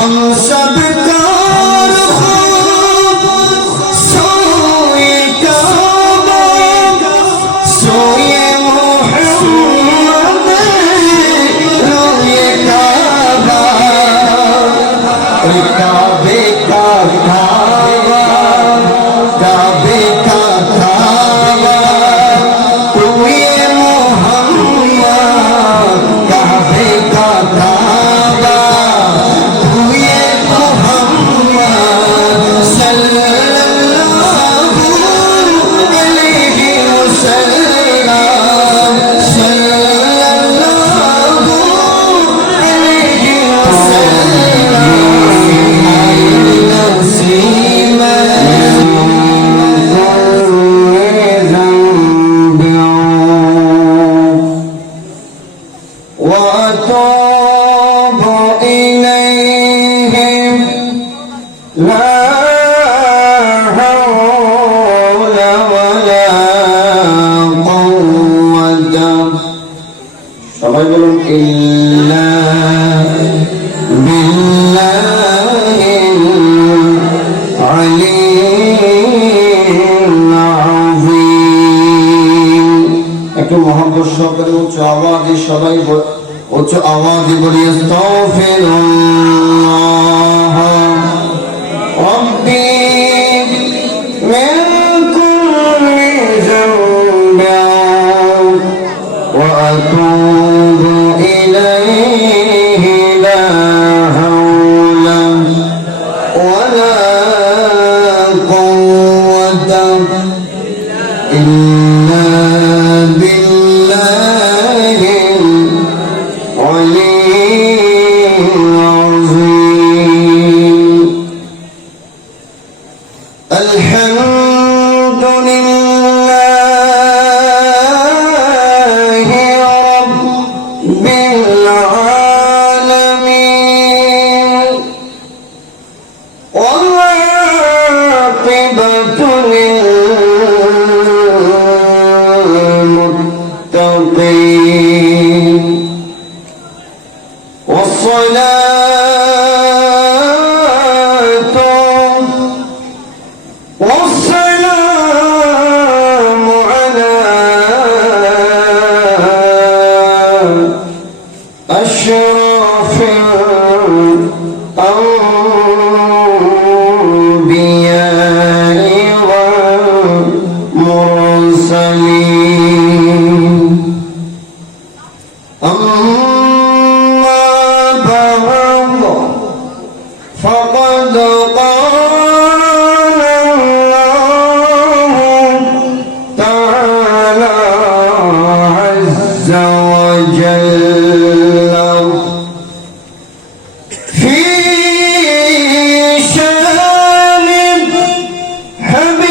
हम सब कार सोए काबा सोए मोहम्मद रोए काबा काबे का काबा काबे का काबा रोए मोहम्मद काबे का काबा रोए मोहम्मद सल्लल्लाहु अलैहि वसल्लम सल्लल्लाहु अलैहि वसल्लम وأتوب إليهم لا حول ولا قوة সবাই বলুন ইল্লা বিল্লাহিল আলিয়্যিল আযীম। একটু মহব্বত সহকারে উচ্চ আওয়াজে সবাই উচ্চ আওয়াজে বলি আস্তাগফিরুল্লাহ রাব্বি মিন কুল্লি যামবিন ওয়া আতুবু ইলাইহি লা হাওলা ওয়ালা কুওয়াতা ইল্লা বিল্লাহিল আলিয়্যিল আযীম। আলহামদুলিল্লাহি রাব্বিল আলামিন ওয়াল আকিবাতু লিল মুত্তাকিন والصلاة والسلام على أشرف الأنبياء والمرسلين أما بعد فقد قال الله تعالى عز وجل في شان حبيبه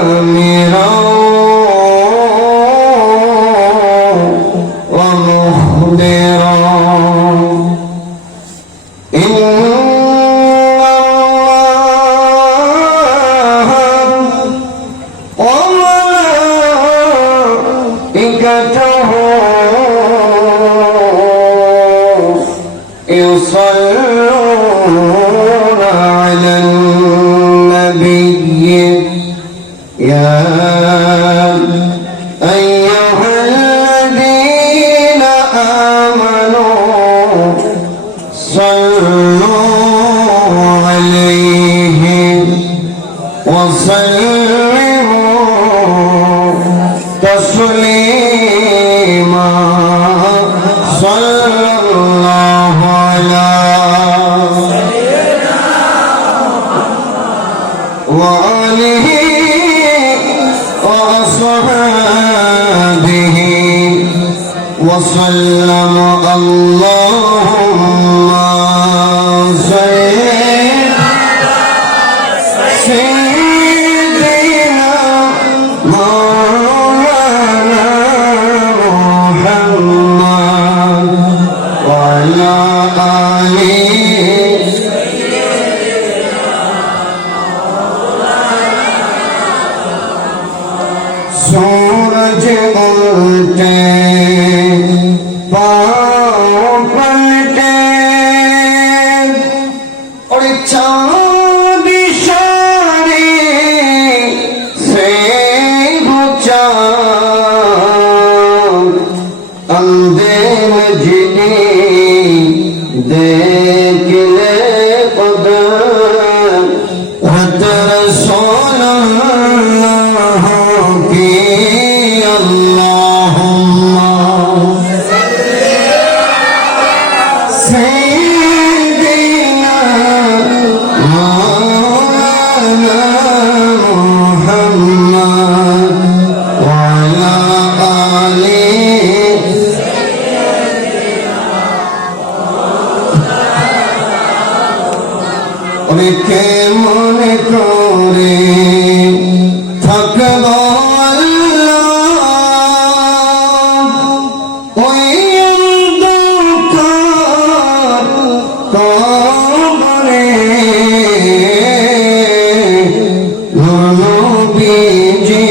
آمرا ومخبرا إن الله وملائكته يصلون على النبي يا أيها الذين آمنوا صلوا عليه وسلموا تسليما صلى الله على وآله وأصحابه وسلم اللهم صل سيدنا مولانا محمد وعلى آله सूरज अंधे मजनी देखने कदर रत रसूलुल्लाह की अल्लाहुम्मा सय्यिदना मौलाना मुहम्मद व अला आलिहि অনেকে মনে করে থাকব ওই অন্ধকার কবরে নবীজি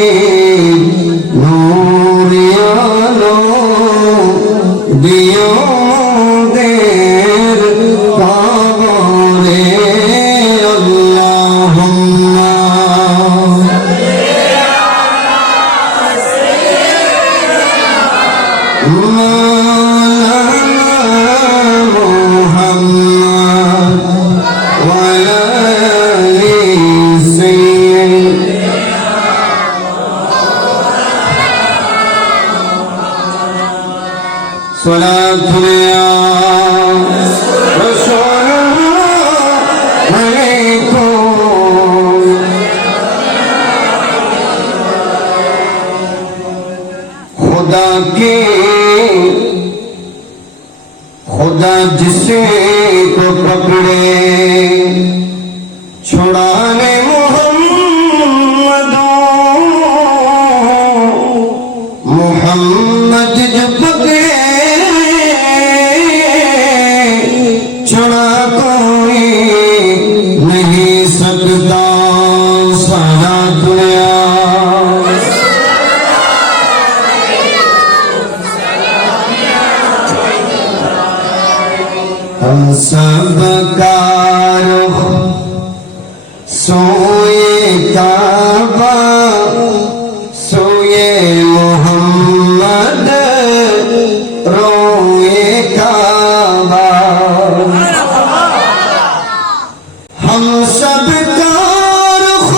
নূরে আলো দিও দের কবরে صلاة يا رسول الله عليكم खुदा जिसे को पकड़े छुड़ाने मोहम्मद जो पकड़े छुड़ा कोई नहीं सकता सारा दुनिया हम सब का रुख सोए काबा सोए मोहम्मद रोए काबा हम सब का रुख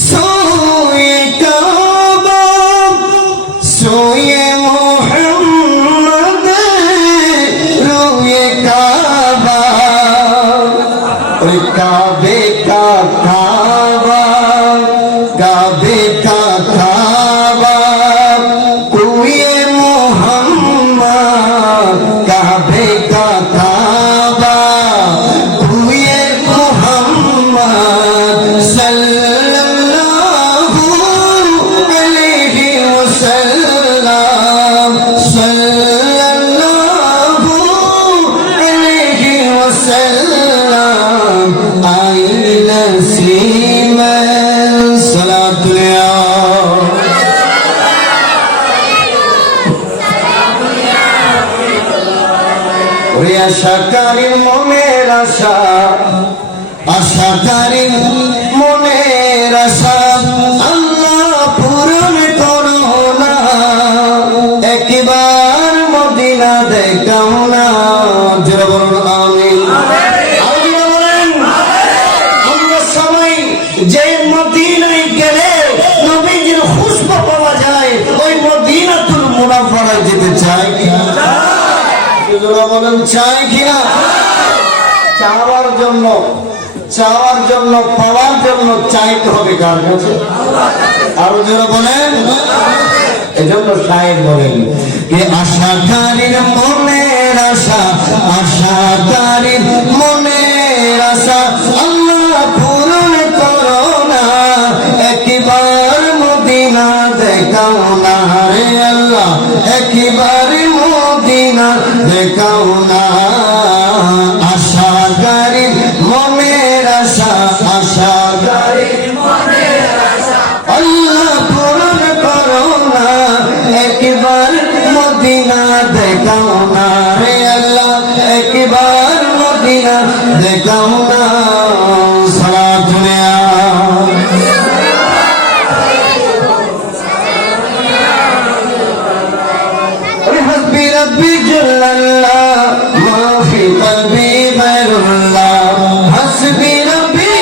सोए काबा सोए काबे का काबा काबे का काबा कुए मोहम्मद काबे का काबा कुए मोहम्मद सल्लल्लाहु अलैहि वसल्लम सल्लल्लाहु अलैहि वसल्लम आईना सीमा सलातुल या ওরে আশাকারীর মনের আশা আশাকারীর মনের আশা আল্লাহ পূরণ করো না একবার মদিনা দেখাও না জোরে বলুন আমিন যে মদিনায় গেলে নবীজির খুশবু পাওয়া যায় ওই মদিনাতুল মুনাওয়ারায় যেতে চাই কিনা যারা বলেন চাই কিনা চাওয়ার জন্য পাওয়ার জন্য চাইতে হবে কার কাছে আরো যারা বলেন এজন্য শায়ের বলেন যে আশাকারীর মনের আশা আশাকারীর মনের আশা আল্লাহ পূরণ করো না একবার মদিনা দেখাও না রে আল্লাহ একবার মদিনা দেখাও না আশাকারীর মনের আশা আশাকারীর মনের আশা আল্লাহ পূরণ করো না একবার মদিনা দেখাও না রে আল্লাহ একবার মদিনা দেখাও না সারা দুনিয়া illallah ma fi qalbi ghayrullah hasbi rabbi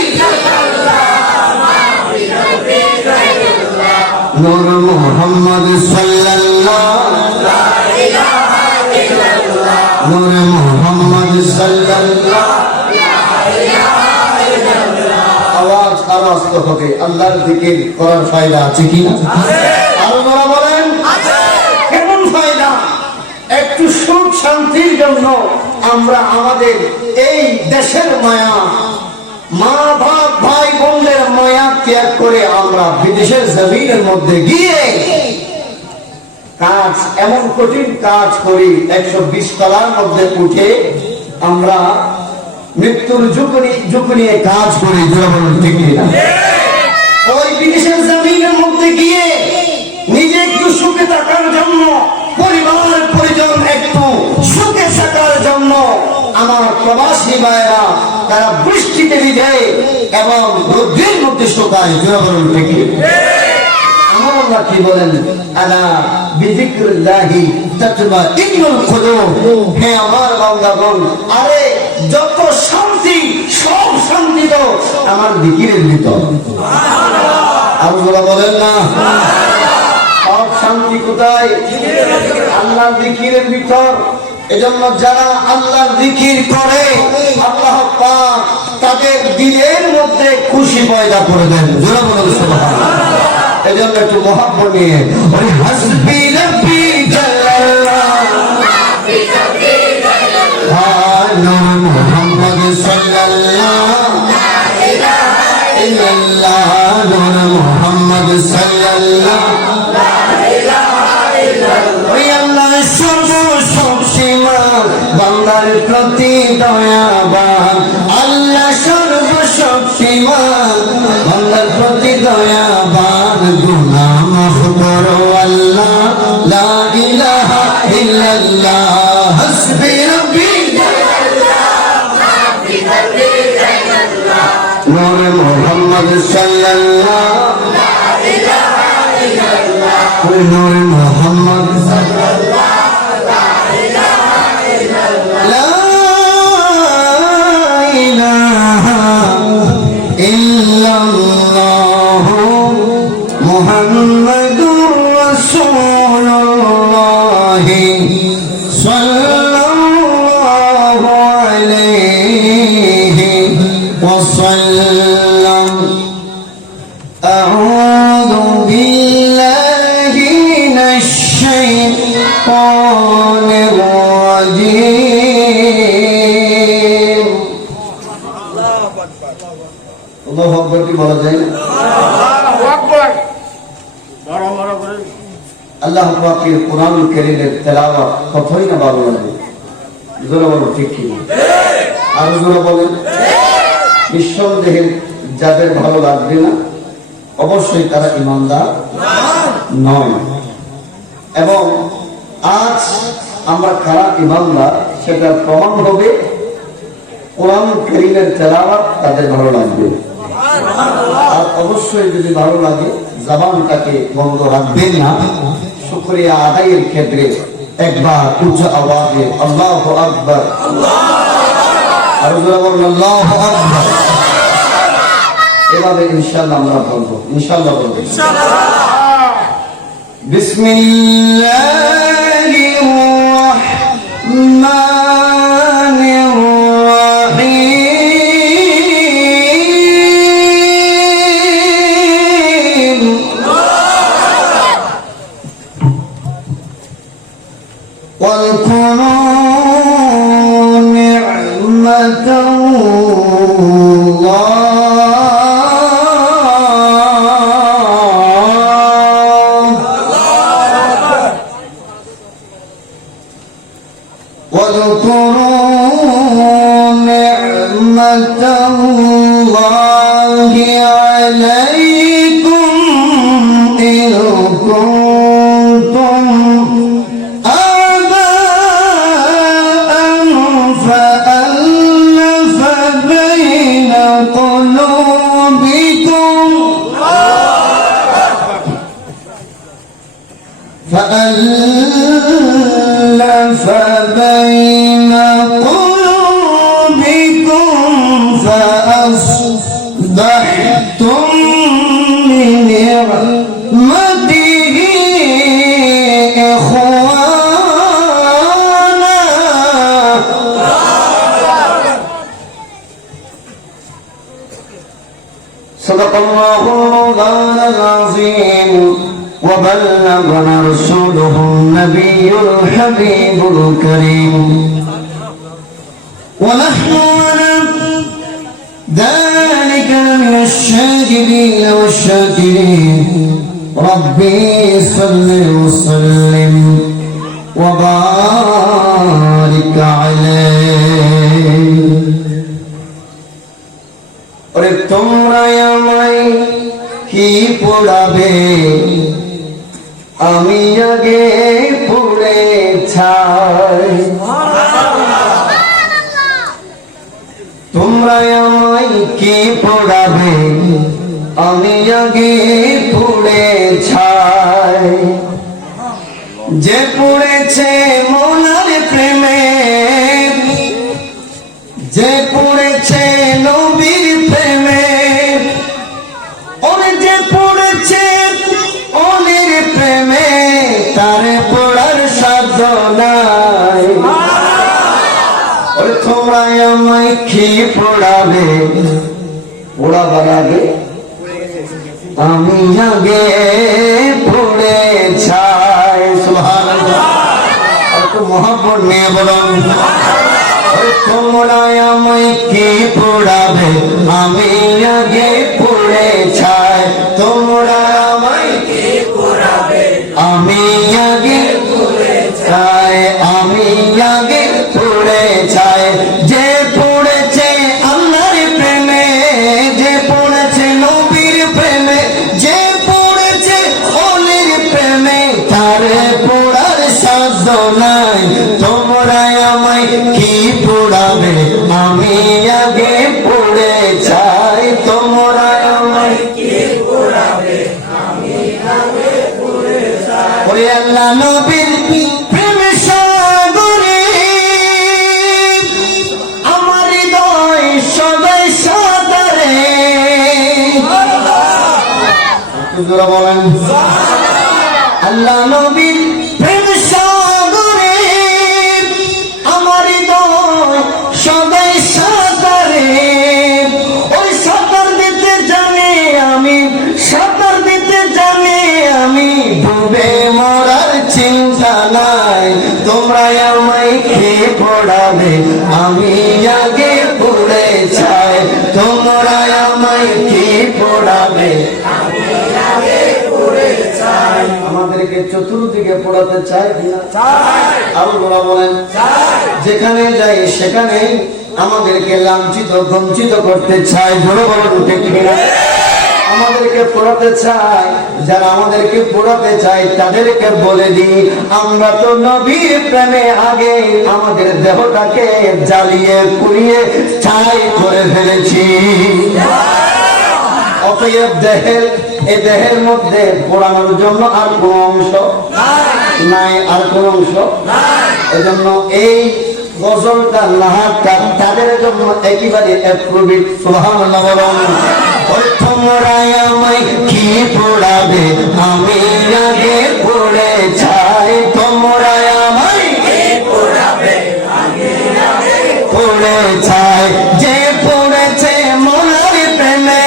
nur Muhammad sallallahu la ilaha illallah nur Muhammad sallallahu la ilaha illallah আওয়াজ আওয়াজ তো হবে আল্লাহর জিকির করার ফায়দা আছে কি না আছে আর বলা বলেন আছে কেমন ফায়দা একটু সুখ শান্তির জন্য আমরা আমাদের এই দেশের মায়া মা বাপ ভাই বোনদের মায়া ত্যাগ করে আমরা বিদেশের জমিনের মধ্যে গিয়ে কাজ এমন কঠিন কাজ করি 120 তলার মধ্যে উঠে আমরা মৃত্যুর ঝুঁকি নিয়ে কাজ করি ঠিক না ওই বিদেশের জমিনের মধ্যে গিয়ে নিজে একটু সুখে থাকার জন্য পরিবার পরিজন একটু সুখে থাকার জন্য আমার প্রবাসী ভাইরা তারা বৃষ্টিতে ভিজে এবং রোদের মধ্যে শুকায় ঠিক আমার আল্লাহ কি বলেন আলা বিযিকরিল্লাহি তাতমাইন্নুল কুলুব হে আমার বান্দাগণ আরে যত শান্তি সব শান্তি তো আমার জিকিরের ভিতর সুবহানাল্লাহ আল্লাহ বলেন না সব শান্তি কোথায় আল্লাহর জিকিরের ভিতর এজন্য যারা আল্লাহর জিকির করে আল্লাহ পাক তাদের দিলের মধ্যে খুশি পয়দা করে দেন জোরে বলুন সুবহানাল্লাহ এজন্য একটু মহব্বত নিয়ে ওরে হাসবি রব্বি জাল্লাল্লাহ মাফি রব্বি জাল্লাল্লাহ নূর মুহাম্মদ সাল্লাল্লাহু লা ইলাহা ইল্লাল্লাহ নূর মুহাম্মদ সাল্লাল্লাহু লা ইলাহা ইল্লাল্লাহ ওই আল্লাহ সর্বশক্তিমান বান্দার প্রতি দয়াবান আল্লাহ সর্বশক্তিমান বান্দার প্রতি দয়াবান গুনাহ মাফ করো আল্লাহ লা ইলাহা ইল্লাল্লাহ হাসবি রব্বি জাল্লাল্লাহ মাফি রব্বি জাল্লাল্লাহ নূর মুহাম্মদ সাল্লাল্লাহু লা ইলাহা ইল্লাল্লাহ নূর মুহাম্মদ সাল্লাল্লাহু লা ইলাহা ইল্লাল্লাহ লা ইলাহা ইল্লাল্লাহ মুহাম্মাদুর রাসূলুল্লাহ সাল্লাল্লাহু আলাইহি ওয়াসাল্লাম আউযু বিল্লাহি মিনাশ শাইতানির রাজীম আল্লাহু আকবার কি বলা যায় না আল্লাহু আকবার বড় বড় করে আল্লাহ পাকের কোরআনুল কারীমের তেলাওয়াত কতই না ভালো লাগে জোরে বলো ঠিক কি আর জোরে বলেন নিঃসন্দেহে যাদের ভালো লাগবে না অবশ্যই তারা ঈমানদার নয় এবং আজ আমরা কারা ঈমানদার সেটার প্রমাণ হবে কোরআনুল কারীমের তেলাওয়াত তাদের ভালো লাগবে আর অবশ্যই যদি ভালো লাগে জবানটাকে বন্ধ রাখবেন না শুকরিয়া আদায়ের ক্ষেত্রে একবার উচ্চ আওয়াজে আল্লাহু আকবার আর জোরে বলুন আল্লাহু আকবার এভাবে ইনশাআল্লাহ আমরা বলবো ইনশাআল্লাহ বলবো ইনশাআল্লাহ বিসমিল্লাহির রাহমানির রাহিম واذكروا نعمة الله عليكم إذ كنتم فألف بين قلوبكم فألف بين قلوبكم فأصبحتم بنعمته إخوانا صدق الله مولانا العظيم وبلغنا رسوله النبي الحبيب الكريم ونحن على ذلك من الشاكرين والشاكرين ربي صل وسلم وبارك عليه और তোমরা আমায় কি পড়াবে আমি আগে পড়ে ছাই তোমরা আমায় কি পড়াবে আমি আগে পড়ে ছাই যে পড়েছে মনের প্রেমে যে পড়েছে নবীর প্রেমে ওর যে পড়েছে অলির প্রেমে তার পড়ার সাধ্য নাই ওর তোমরা আমায় কি পড়াবে পড়াবার আগে আমি আগে পড়ে ছাই সুবহানাল্লাহ একটু মহব্বত নিয়ে বলুন তোমরা আমায় কি পড়াবে আমি আগে পড়ে ছাই তোমরা আমায় কি পড়াবে আমি আগে পড়ে ছাই আমি আগে পড়ে ছাই যে পড়েছে আল্লাহর প্রেমে যে পড়েছে নবীর প্রেমে যে পড়েছে অলির প্রেমে তার পড়ার সাধ্য নাই তোমরা আমায় কি পড়াবে আমি আগে পড়ে চাই তোমরা আমায় কি পড়াবে আমি আগে পড়ে চাই ওরে আল্লাহ নবীর প্রেম সাগরে আমার হৃদয় সদাই সাদরে জোরে বলেন আল্লাহ নবীর প্রেম সাগরে আমার হৃদয় সদাই সাঁতারে ওই সাঁতার দিতে জানি আমি সাঁতার দিতে জানি আমি ডুবে মরার চিন্তা নাই তোমরা আমায় কি পড়াবে আমি আগে পড়ে চাই তোমরা আমায় কি পড়াবে আমি আগে পড়ে চাই আমাদেরকে চতুর্দিকে পড়াতে চাই কিনা চাই আল্লাহ বলেন চাই যেখানে যাই সেখানে আমাদেরকে লাঞ্ছিত বঞ্চিত করতে চাই বড় বড় রূপে কিনা আমাদেরকে পড়াতে চাই যারা আমাদেরকে পড়াতে চায় তাদেরকে বলে দিই আমরা তো নবীর প্রেমে আগে আমাদের দেহটাকে জ্বালিয়ে পুড়িয়ে ছাই করে ফেলেছি অতএব এই দেহের মধ্যে পোড়ানোর জন্য আর কোন অংশ নাই আর কোন অংশ এজন্য এই গজলটা লাহারটা তাদের জন্য একেবারে অ্যাপ্রুভড সুবহানাল্লাহ বলুন ওই তোমরা আমায় কি পড়াবে আমি আগে পড়ে চাই তোমরা আমায় কি পড়াবে আমি আগে পড়ে চাই যে পড়েছে মনের প্রেমে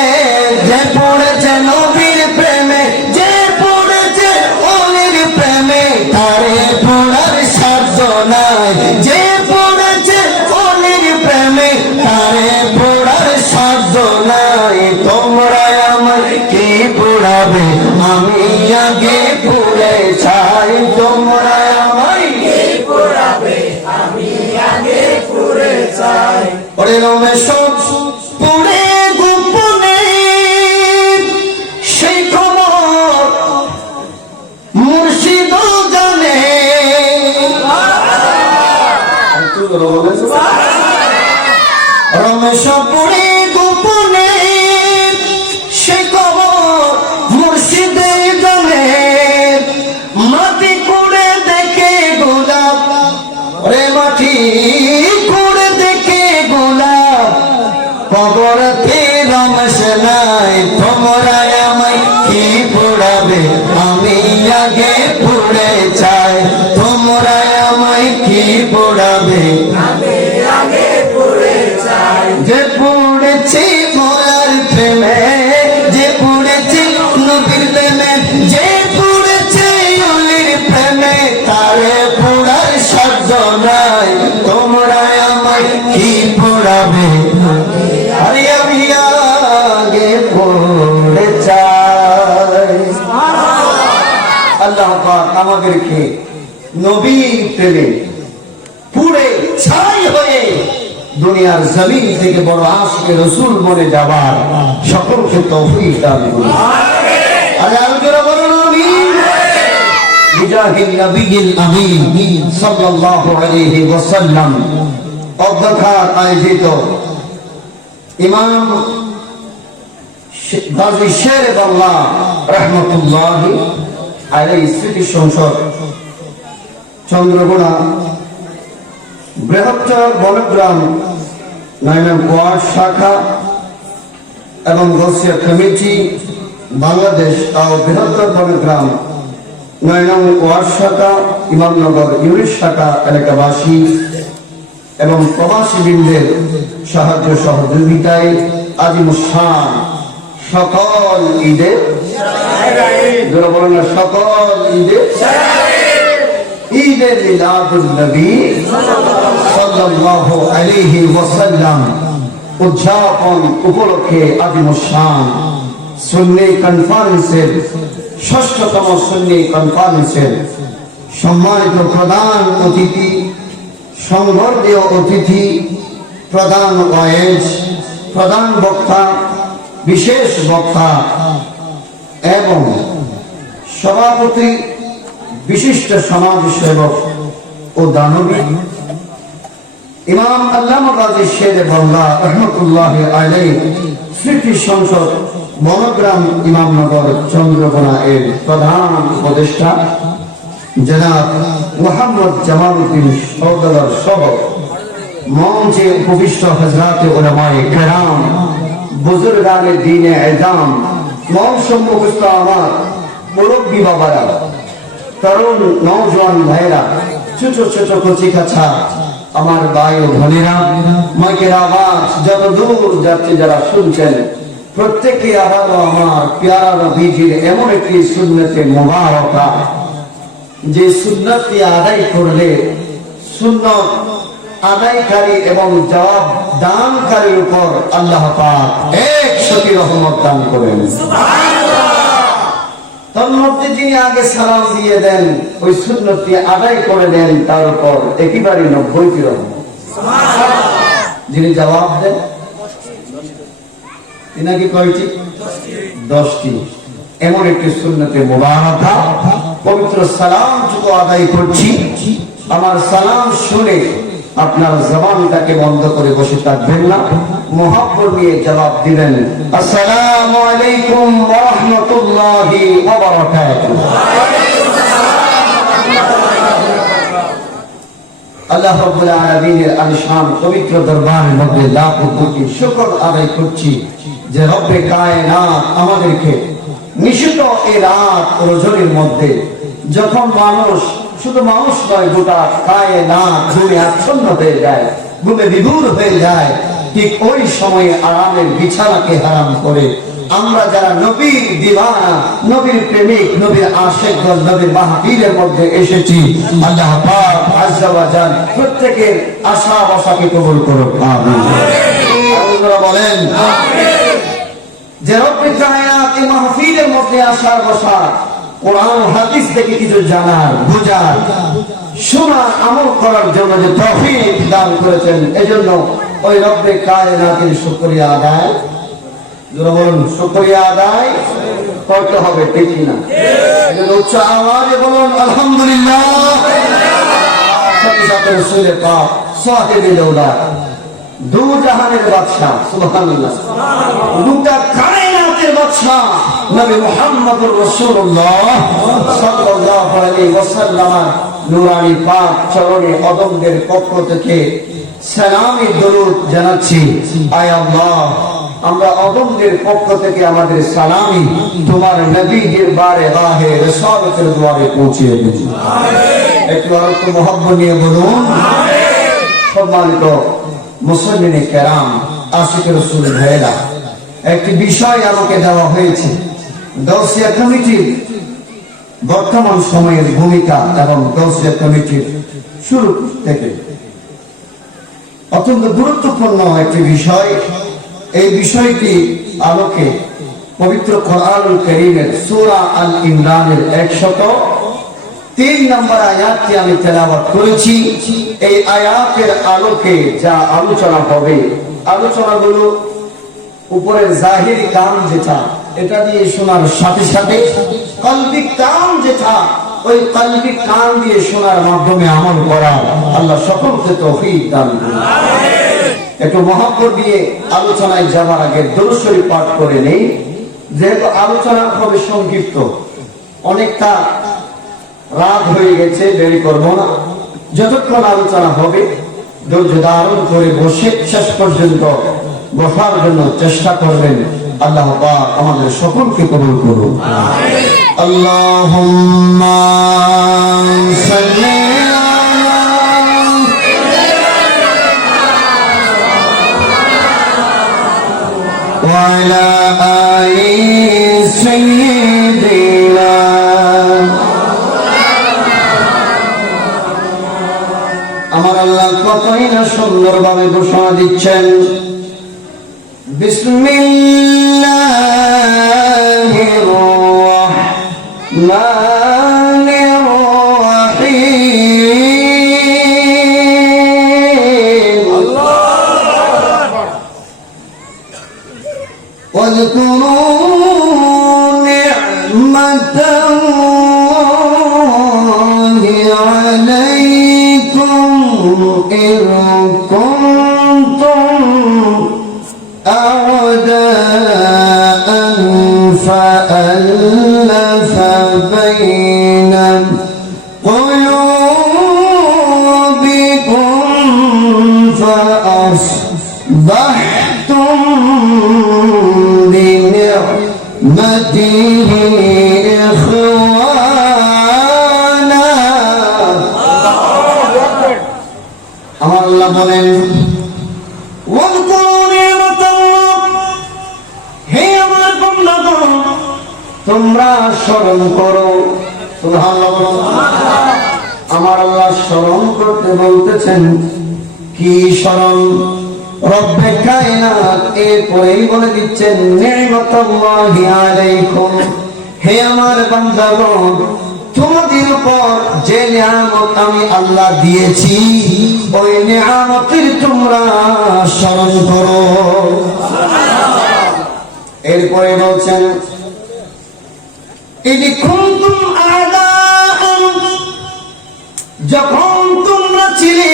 যে পড়েছে নবীর প্রেমে যে পড়েছে অলির প্রেমে তারে পড়ার সাধ্য নাই যে পড়েছে অলির প্রেমে তারে পড়ার সাধ্য নাই তোমরা আমায় কি পড়াবে আমি আগে পড়ে চাই তোমরা আমায় কি পড়াবে আমি আগে পড়ে চাই ওরে রমেশ পড়ে গোপনে সেই খবর মুর্শিদ জানে রমেশ পড়ে গোপনে সেই খবর মুর্শিদ জানে মাটি পুড়ে চায় তোমরা আমায় কি পোড়াবে যে পুড়েছি মোলার প্রেমে যে পুড়েছি নবীর প্রেমে যে পুড়েছে অলির প্রেমে তারে পোড়ার শব্দ নাই তোমরা আমায় কি পোড়াবে আরে আমি আগে পড়ে চাই। আল্লাহ পাক আমাদেরকে নবীর প্রেমে পুড়ে ছাই হয়ে দুনিয়ার জমিন থেকে বড় আশকে রসুল বনে যাবার সকলকে তৌফিক দান করুন। আরে আলোচনা বলুন আমিন। বিজাহিল নবিয়িল আমিন সাল্লাল্লাহু আলাইহি ওয়াসাল্লাম অধ্যক্ষার আয়োজিত ইমাম গাজী শের বাংলা রহমতুল্লাহি আলাইহি স্মৃতি সংসদ চন্দ্রকোনা বৃহত্তর বনগ্রাম 9 নং ওয়ার্ড শাখা এবং গৌসিয়া কমিটি বাংলাদেশ ও বৃহত্তর বনগ্রাম 9 নং ওয়ার্ড শাখা ইমামনগর ইউনিট শাখা এলাকাবাসী এবং প্রবাসী বৃন্দের সাহায্য সহযোগিতায় আজিমুসান সকল ঈদের সকল ঈদের মিলাদুন নবী সাল্লাল্লাহু আলাইহি ওয়াসাল্লাম উদযাপন উপলক্ষে আজিমুসান সুন্নি কনফারেন্সের ৬ষ্ঠতম সুন্নি কনফারেন্সের সম্মানিত প্রধান অতিথি সংবর্ধীয় অতিথি প্রধান ওয়াইজ প্রধান বক্তা বিশেষ বক্তা এবং সভাপতি বিশিষ্ট সমাজসেবক ও দানবী ইমাম আল্লামা গাজী শের বাংলা রহমতুল্লাহি আলাইহি স্মৃতি সংসদ বনগ্রাম ইমামনগর চন্দ্রকোনা এর প্রধান উপদেষ্টা জনাব মোহাম্মদ জামালউদ্দিন সওদাগর সহ মঞ্চে উপবিষ্ট হযরতে উলামায়ে কেরাম বুজুর্গানে দ্বীনে ইসলাম মঞ্চ সম্মুখস্থ আমার মুরব্বী বাবারা তরুণ নওজোয়ান ভাইরা ছোট ছোট কচি কাছা আমার ভাই ও বোনেরা মাইকের আওয়াজ যত দূর যাচ্ছে যারা শুনছেন প্রত্যেকে আবারও আমার প্যারা নবীজির এমন একটি সুন্নতে মুবারকা যে সুন্নতটি আদায় করলে সুন্নত আদায়কারী এবং জবাব দানকারীর উপর আল্লাহ পাক 100টি রহমত দান করেন। তার মধ্যে যিনি আগে সালাম দিয়ে দেন ওই সুন্নতটি আদায় করে দেন তার উপর একেবারে 90টি রহমত। যিনি জবাব দেন তিনি কি কয়টি 10টি। এমন একটি সুন্নতে মুবারাকা পবিত্র সালাম যুগে আদায় করছি। আমার সালাম শুনে আপনার জবানটাকে বন্ধ করে বসে থাকবেন না, মুহাব্বত নিয়ে জবাব দিবেন আসসালামু আলাইকুম ওয়া রাহমাতুল্লাহি ওয়া বারাকাতুহু। আল্লাহ রাব্বুল আলামিনের আলিশান পবিত্র দরবারের মধ্যে লাখ কোটি শুকর আদায় করছি যে রব্বে কায়নাত আমাদেরকে নিশিত এই রাত রজনীর মধ্যে যখন মানুষ শুধু মানুষ নয় গোটা কায়নাত ঘুমে আচ্ছন্ন হয়ে যায়, ঘুমে বিভোর হয়ে যায়, ঠিক ওই সময়ে আরামের বিছানাকে হারাম করে আমরা যারা নবীর দিওয়ানা, নবীর প্রেমিক, নবীর আশিকগণ, নবীর মাহফিলের মধ্যে এসেছি, আল্লাহ পাক আযজা ওয়া জাল প্রত্যেকের আশা আশাকে কবুল করুন আমিন। আপনারা বলেন আমিন। যে রব্বে কায়নাত এই মাহফিলের মধ্যে আসার বসা কোরআন হাদিস থেকে কিছু জানার, বোঝার, শোনার, আমল করার জন্য যে তৌফিক দান করেছেন এজন্য ওই রব্বে কায়নাতের শুকরিয়া আদায়, যারা বলুন শুকরিয়া আদায় করতে হবে, ঠিক না? এজন্য উচ্চ আওয়াজে বলুন আলহামদুলিল্লাহ। সাথে সাথে রাসূলে পাক সাহেবে দৌলত দু জাহানের বাদশা সুবহানাল্লাহ, দুটা কায়নাতের বাদশা নবী মুহাম্মদুর রাসূলুল্লাহ সাল্লাল্লাহু আলাইহি ওয়াসাল্লাম নূরানী পাক চরণে অদমদের পক্ষ থেকে সালামি দরুদ জানাচ্ছি। আয় আল্লাহ আমরা অদমদের পক্ষ থেকে আমাদের সালামি তোমার নবীজির বারে রাহে রিসালাতের দুয়ারে পৌঁছিয়ে দিই। একটু আর একটু মহব্বত নিয়ে বলুন। সম্মানিত মুসলিমিনে কেরাম, আশিক রাসূল ভাইরা, একটি বিষয় আমাকে দেওয়া হয়েছে গাউসিয়া কমিটির বর্তমান সময়ের ভূমিকা এবং গাউসিয়া কমিটির শুরু থেকে অত্যন্ত গুরুত্বপূর্ণ একটি বিষয়। এই বিষয়টি আলোকে পবিত্র কোরআনুল কারীমের সূরা আল ইমরানের 103 নম্বর আয়াতটি আমি তেলাওয়াত করেছি। এই আয়াতের আলোকে যা আলোচনা হবে, আলোচনাগুলো উপরের জাহিরি কাম যেটা, এটা দিয়ে শোনার সাথে সাথে কলবিক কাম যেটা, ওই কলবিক কাম দিয়ে শোনার মাধ্যমে আমল করা আল্লাহ সকলকে তৌফিক দান করুন। একটু মহব্বত দিয়ে আলোচনায় যাওয়ার আগে দরুদ শরীফ পাঠ করে নেই, যেহেতু আলোচনা হবে সংক্ষিপ্ত, অনেকটা রাত হয়ে গেছে, দেরি করব না। যতক্ষণ আলোচনা হবে ধৈর্য ধারণ করে বসে শেষ পর্যন্ত বসার জন্য চেষ্টা করবেন। আল্লাহ পাক আমাদের সকলকে কবুল করুন। আল্লাহুম্মা সাল্লি وعلى آل سيدنا আমার আল্লাহ কতই না সুন্দরভাবে ঘোষণা দিচ্ছেন, বিসমিল্লাহির রাহমানির রাহিম। واذكروا نعمة الله عليكم إذ كنتم أعداء فألف بين قلوبكم فأصبحتم بنعمته إخوانا। আমার আল্লাহ বলেন, হে আমার বান্দাগণ, তোমরা স্মরণ করো। সুবহানাল্লাহ। আমার আল্লাহ স্মরণ করতে বলতেছেন, কি স্মরণ? রব্বে কায়নাত এরপরেই বলে দিচ্ছেন, নি'মাতুল্লাহি আলাইকুম, হে আমার বান্দাগণ, তোমাদের উপর যে নিয়ামত আমি আল্লাহ দিয়েছি, ওই নিয়ামতের তোমরা স্মরণ করো। এরপরে বলছেন, ইয কুনতুম আ'দাআন, যখন তোমরা ছিলে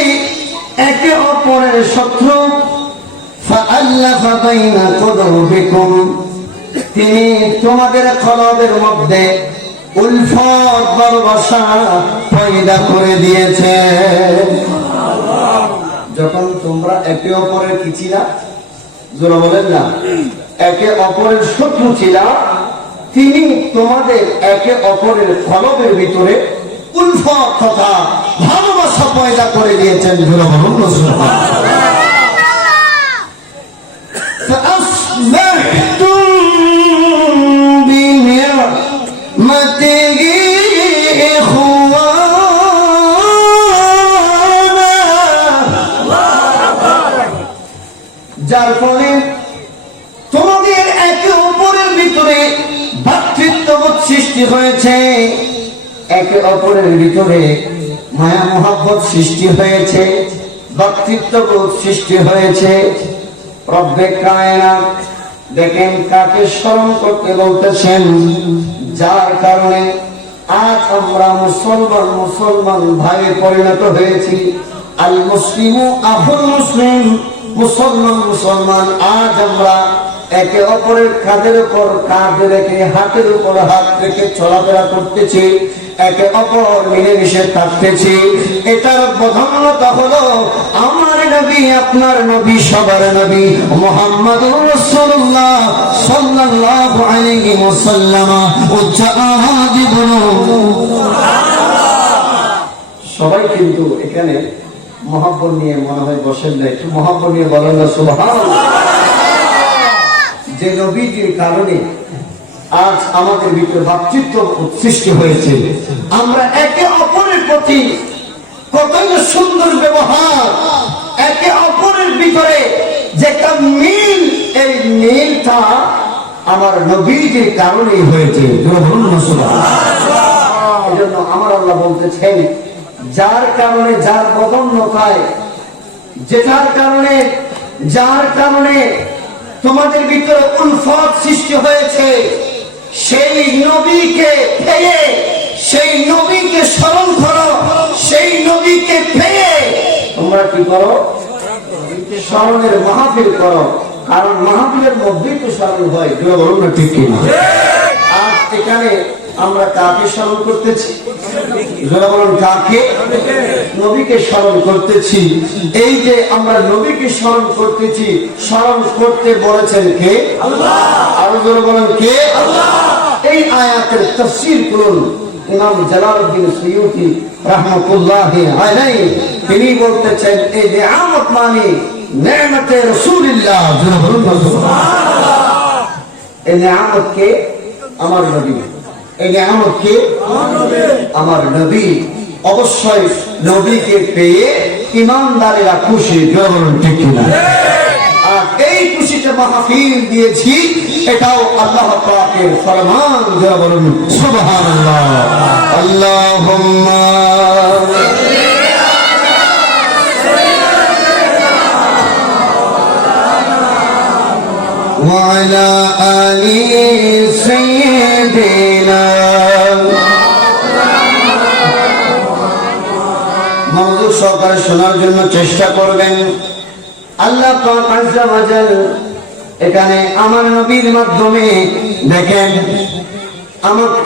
একে অপরের শত্রু, ফাআল্লাফা বাইনা কুলুবিকুম, তিনি তোমাদের কলবের মধ্যে উলফত ভালোবাসা পয়দা করে দিয়েছে। যখন তোমরা একে অপরের কি ছিলা, জোরে বলেন না, একে অপরের শত্রু ছিলা, তিনি তোমাদের একে অপরের কলবের ভিতরে উলফত তথা ভালোবাসা পয়দা করে দিয়েছেন। জোরে বলুন সুবহানাল্লাহ। فأصبحتم بنعمته إخوانا, যার ফলে তোমাদের একে অপরের ভিতরে ভ্রাতৃত্ববোধ সৃষ্টি হয়েছে, একে অপরের ভিতরে মায়া মহব্বত সৃষ্টি হয়েছে, ভ্রাতৃত্ববোধ সৃষ্টি হয়েছে। রব্বে কায়নাত দেখেন কাকে স্মরণ করতে বলতেছেন, যার কারণে আজ আমরা মুসলমান ভাইয়ে পরিণত হয়েছি। আল মুসলিমু আহুল মুসলিম, মুসলমান আজ আমরা একে অপরের কাঁধের উপর কাঁধ রেখে, হাতের উপর হাত রেখে চলাফেরা করতেছি। একে অপর মিলেমিশে থাকতেছি, এটার প্রধানত হলো আমার নবী, আপনার নবী, সবার নবী মুহাম্মদুর রাসূলুল্লাহ সাল্লাল্লাহু আলাইহি ওয়াসাল্লাম। উচ্চ আওয়াজে বলুন সবাই। কিন্তু এখানে মহব্বত নিয়ে মনে হয় বসেন না, একটু মহব্বত নিয়ে বলেন না সুবহানাল্লাহ। যে নবীজির কারণে আজ আমাদের ভিতরে ভাতৃত্ব সৃষ্টি হয়েছে, আমরা একে অপরের প্রতি কতই সুন্দর ব্যবহার, একে অপরের ভিতরে যে একটা মিল, এই মিলটা আমার নবীজির কারণেই হয়েছে। এই জন্য আমার আল্লাহ বলতেছেন, যার কারণে, যার পদোন্নতায়, যার কারণে তোমাদের ভিতরে উলফত সৃষ্টি হয়েছে, সেই নবীকে পেয়ে, সেই নবীকে স্মরণ করো, সেই নবীকে পেয়ে তোমরা কি করো? স্মরণের মাহফিল করো। কারণ মাহফিলের মধ্যেই তো স্মরণ হয়, বলুন না ঠিক কিনা? আজ এখানে আমরা কাকে স্মরণ করতেছি? বলুন কাকে? নবীকে স্মরণ করতেছি। এই যে আমরা নবীকে স্মরণ করতেছি, স্মরণ করতে বলেছেন কে? আল্লাহ। আরো জোরে বলেন কে? আল্লাহ। এই আয়াতের তাফসীর করুন ইমাম জালালউদ্দিন সুয়ুতি রাহমাতুল্লাহি আলাইহি, তিনি বলতেছেন এই নিয়ামত মানে নেয়ামতে রাসূলুল্লাহ। সুবহানাল্লাহ। এই নিয়ামত কে? আমার নবী। এই নিয়ামত কে? আমার নবী। অবশ্যই নবীকে পেয়ে ঈমানদারেরা খুশি, বলুন ঠিক কিনা? আর এই খুশিতে মাহফিল দিয়েছি, এটাও আল্লাহ পাকের ফরমান, বলুন সুবহানাল্লাহ। আল্লাহুম্মা ওয়া আলা আলি সাইয়্যিদিনা। মনোযোগ সহকারে শোনার জন্য চেষ্টা করবেন। আল্লাহ পাক আযজা ওয়া জাল এখানে আমার নবীর মাধ্যমে দেখেন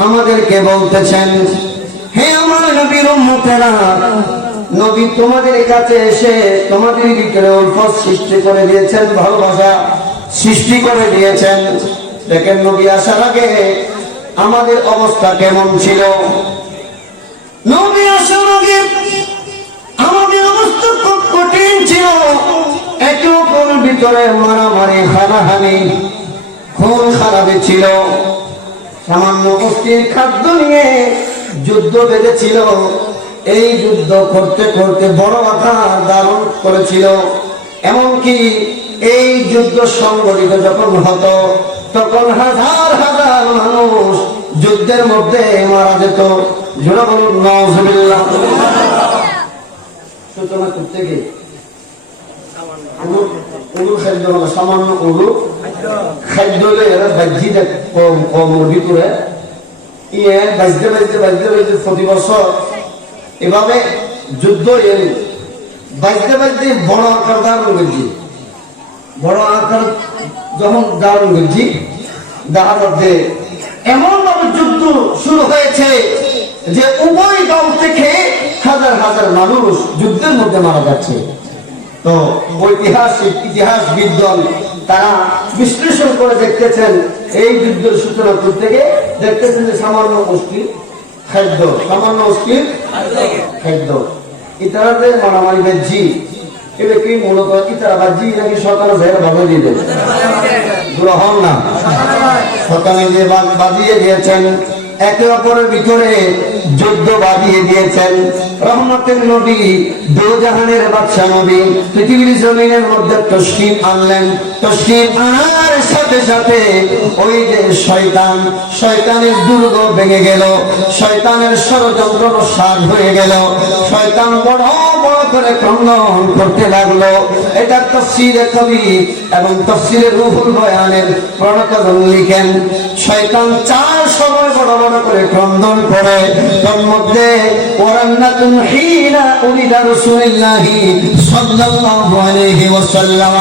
আমাদেরকে বলতেছেন, হে আমার নবীর উম্মতেরা, নবী তোমাদের কাছে এসে তোমাদের ভিতরে উলফত সৃষ্টি করে দিয়েছেন, ভালোবাসা সৃষ্টি করে দিয়েছেন। দেখেন নবী আসার আগে আমাদের অবস্থা কেমন ছিল? নবী আসার আগে আমাদের অবস্থা খুব কঠিন ছিল। একে অপরের ভিতরে মারামারি, হানাহানি, খুন খারাপি ছিল। সামান্য অস্থির খাদ্য নিয়ে যুদ্ধ বেঁধেছিল। এই যুদ্ধ করতে করতে বড় আকার ধারণ করেছিল। এমনকি এই যুদ্ধ সংগঠিত যখন হতো, তখন হাজার হাজার মানুষ যুদ্ধের মধ্যে মারা যেত। জোরে বলুন নাউজুবিল্লাহ। সূচনা করতে গিয়ে সামান্য খাদ্য ভিতরে বাজতে বাজতে বাজতে বাজতে প্রতি বছর এভাবে যুদ্ধ বাজতে বাজতে বড় আকার ধারণ করছি। বড় আকার যখন ধারণ করছি, দেখার মধ্যে এমন ভাবে যুদ্ধ শুরু হয়েছে যে উভয় দল থেকে হাজার হাজার মানুষ যুদ্ধের মধ্যে মারা যাচ্ছে। তো ঐতিহাসিক ইতিহাসবিদগণ তারা বিশ্লেষণ করে দেখতেছেন, এই যুদ্ধের সূচনা করতে গিয়ে দেখতেছেন যে সামান্য মুশকিল খাদ্য, সামান্য মুশকিল খাদ্য, ইতারাদের মারামারি বেজি, এবার কি মূলত ইতারা বাজি নাকি সরকার ভাবে দিয়ে দেবে গ্রহণ না, সরকারে যে বাজিয়ে দিয়েছেন, একে অপরের ভিতরে যুদ্ধ বাঁধিয়ে দিয়েছেন। রহমতের নবী, দোজাহানের বাদশা নবী পৃথিবীর জমিনের মধ্যে তসলিম আনলেন। তসলিম আনার সাথে সাথে ওই যে শয়তানের দুর্গ ভেঙে গেল, শয়তানের ষড়যন্ত্র সাজ হয়ে গেল। শয়তান বড় বড় করে ক্রন্দন করতে লাগলো। এটা তাফসীরে কবির এবং তাফসীরে রুহুল বয়ানের প্রণেতাগণ লিখেন, শয়তান চার সময় বড় বড় করে ক্রন্দন করে। তার মধ্যে ওয়ারান্নাতুন হিনা উলিদা রাসূলুল্লাহি সাল্লাল্লাহু আলাইহি ওয়াসাল্লাম,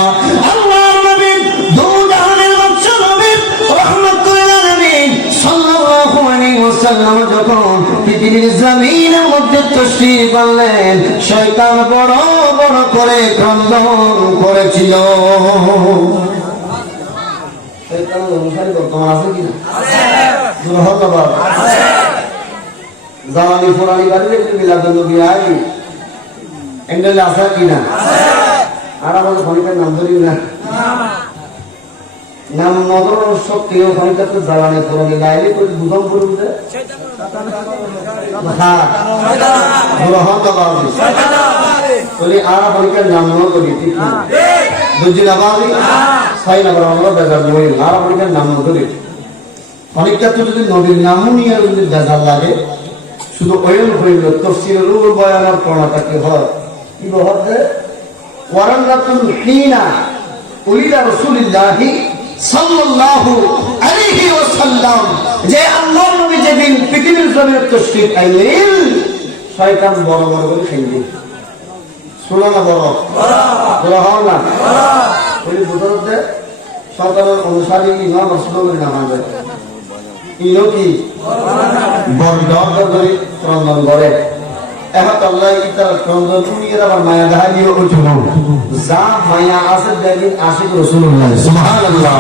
আল্লাহর নবী দুজাহানের বাদশা নবী রাহমাতুল আলামিন সাল্লাল্লাহু আলাইহি ওয়াসাল্লাম যখন পৃথিবীর জমিনের মধ্যে তশরিফ করলেন, শয়তান বড় বড় করে ক্রন্দন করেছিল। শয়তান অনুসারী বর্তমান আছে কিনা? আছে। জামানি পুরানি বাড়িতে মিলাদুন নবী আই এন্ডেলে আছে কিনা? আর আমাদের খনিকার নাম ধরি না, নাম নজর শক্তি ও খনিকার তো জামানি পুরানি গাইলে করে দুদম করে উঠে বলি আর খনিকার নাম ন করি ঠিক না দুজিন আবাদি ছয় নম্বর আমরা বেজার নই আর খনিকার নাম ন ধরি খনিকার তো যদি নবীর নামও নিয়ে যদি বেজার লাগে শুধু ওইল হইল তফসির রুল বয়ানের প্রণাতা কি হয় কি বলতে ওয়ারান্নাতুল হিনা উলিলা রাসূলুল্লাহি সাল্লাল্লাহু আলাইহি ওয়াসাল্লাম, যে আল্লাহর নবী যেদিন পৃথিবীর জমিনে তশরিফ আইলেন শয়তান বড় বড় করে খেলবে। শোনা না বড় বড় হও না ওই বুঝতে শয়তানের অনুসারী ইমাম রাসূলুল্লাহ নামাজ ইনো কি বড় ধরে ক্রন্দন করে। এখন আল্লাহ ইতার ক্রন্দন শুনিয়ে আবার মায়া দেখালিও উঠল যা মায়া আছে দেখেন আশিক রাসূলুল্লাহ সুবহানাল্লাহ।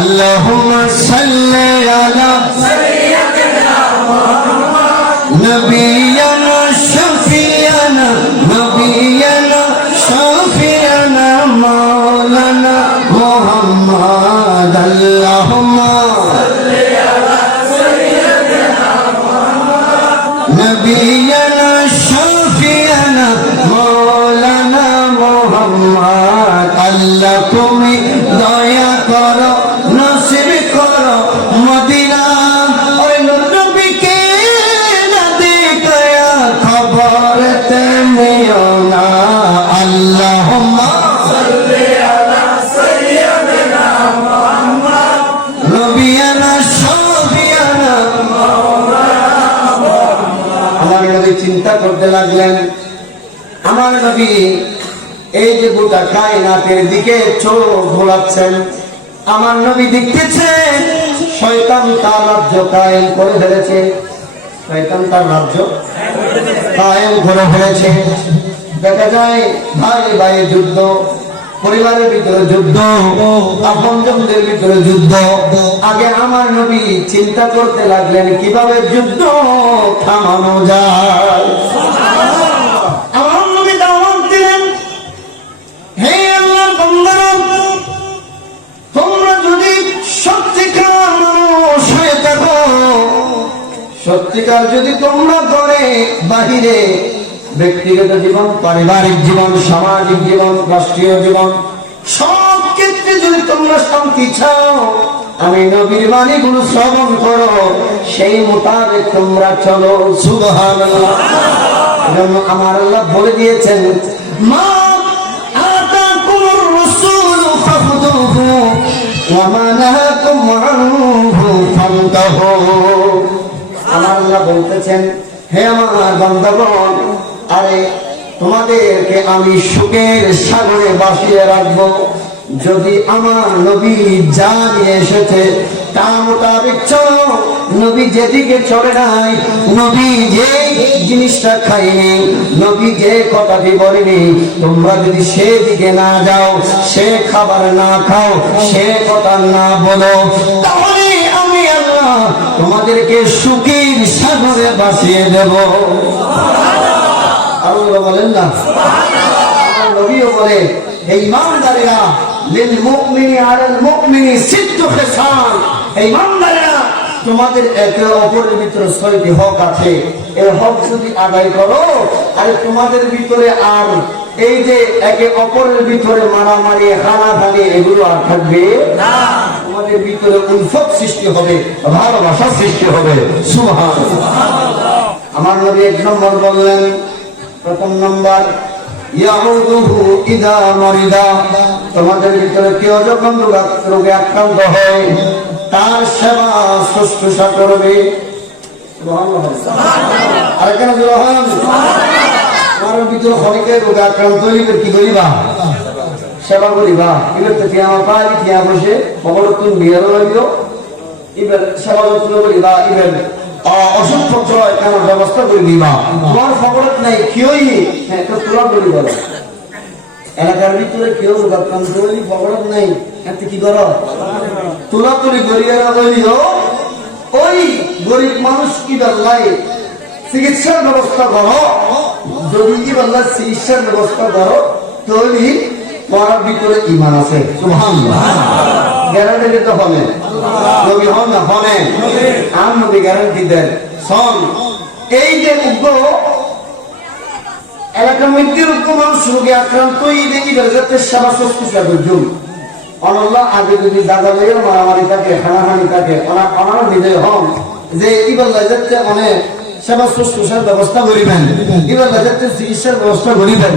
আল্লাহুম্মা সাল্লি আলা সাইয়্যিদিনা মুহাম্মদ নবিয়ানা শাফিয়ানা নবিয়ানা শাফিয়ানা মাওলানা মুহাম্মদ। আল্লাহুম্মা সাল্লি আলা সাইয়্যিদিনা মুহাম্মদ নবিয়ানা শাফিয়ানা মাওলানা মুহাম্মদ। আল্লাহ তুমি দয়া করো নসিব করো মদিনা ওই নবীকে না দেখায়া খবর তেমিও না। আল্লাহুম্মা সাল্লি আলা সাইয়্যিদিনা মুহাম্মদ নবিয়ানা শাফিয়ানা মাওলানা মুহাম্মদ। আমার নবী চিন্তা করতে লাগলেন, আমার নবী এই যে গোটা কায়নাতের দিকে চোখ ঘোরাচ্ছেন, আমার নবী দেখতেছেন শয়তান তার রাজ্য কায়েম করে ফেলেছে, শয়তান তার রাজ্য কায়েম করে ফেলেছে। দেখা যায় ভাই ভাই যুদ্ধ, পরিবারের ভিতরে যুদ্ধ, আপনজনদের ভিতরে যুদ্ধ। আগে আমার নবী চিন্তা করতে লাগলেন কিভাবে যুদ্ধ থামানো যায়। আমার নবী দাওয়াত দিলেন, হে আল্লাহর বান্দারা, তোমরা যদি সত্যিকার মানুষ হয়ে থাকো, সত্যিকার যদি তোমরা ঘরে বাহিরে ব্যক্তিগত জীবন, পারিবারিক জীবন, সামাজিক জীবন, রাষ্ট্রীয় জীবন, সব ক্ষেত্রে যদি তোমরা শান্তি চাও, আমি নবীর বাণীগুলো শ্রবণ করো, সেই মোতাবেক তোমরা চলো। সুবহানাল্লাহ। এজন্য আমার আল্লাহ বলে দিয়েছেন, মা আতাকুমুর রাসূল ফাখুযুহু ওয়া মা নাহাকুম আনহু ফান্তাহু। আমার আল্লাহ বলতেছেন, হে আমার বান্দাগণ, আরে তোমাদেরকে আমি সুখের সাগরে ভাসিয়ে রাখবো যদি আমার নবী যা নিয়ে এসেছে তা মোতাবেক চলো। নবী যেদিকে চলে নাই, নবী যে জিনিসটা খাইনি, নবী যে কথাটি বলেনি, তোমরা যদি সেদিকে না যাও, সে খাবার না খাও, সে কথা না বলো, তাহলে আমি আল্লাহ তোমাদেরকে সুখের সাগরে ভাসিয়ে দেব। আল্লাহ বলেন না, নবীও বলে, এই ইমানদারেরা লিল মুমিনি আলাল মুমিনি সিদ্দু খিসাল, এই ইমানদারেরা তোমাদের একে অপরের ভিতরে ৬টি হক আছে, এই হক যদি আদায় করো, আরে তোমাদের ভিতরে আর এই যে একে অপরের ভিতরে মারামারি হানাহানি এগুলো আর থাকবে না। তোমাদের ভিতরে উলফত সৃষ্টি হবে, ভালোবাসা সৃষ্টি হবে। সুবহানাল্লাহ। আমার নবী ১ নম্বর বললেন, প্রথম নম্বর ইয়াউদুহু ইদা মারিদা, তোমাদের ভিতরে কেউ যখন রোগে আক্রান্ত হয় তার সেবা শুশ্রূষা করবে। আর কেন আমার ভিতরে অনেকে রোগে আক্রান্ত হইলে কি করিবা? সেবা করিবা। এবার তো আমার পাই বসে খবর তুমি বিয়ে রইল, এবার সেবা যত্ন করিবা। এবার ওষুধপত্র এখানে ব্যবস্থা করে দিবা। তোমার খবরত নাই কেউই একটা তোলা করি বলো এলাকার ভিতরে কেউ কন্ট্রোলি খবরত নাই এতে কি করো তোলা তুলি গরিবেরা বলিও ওই গরিব মানুষ কি বললাই চিকিৎসার ব্যবস্থা করো। যদি কি বললা চিকিৎসার ব্যবস্থা করো তাহলে তোমার ভিতরে ঈমান আছে। সুবহানাল্লাহ। গ্যারান্টি দিতে হবে নবী হন না হনে আম নবী গ্যারান্টি দেন। শোন এই যে উগ্র এলাকার মধ্যে উগ্র মানুষ রোগে আক্রান্ত এই দেখি যাতে সেবা শুশ্রূষা করছুন অনল্লাহ আগে যদি দাদা লেগে মারামারি থাকে হানাহানি থাকে ওনারা নিজে হন যে কি বললা যাচ্ছে অনেক সেবা শুশ্রূষার ব্যবস্থা করিবেন কি বললা যাচ্ছে চিকিৎসার ব্যবস্থা করিবেন।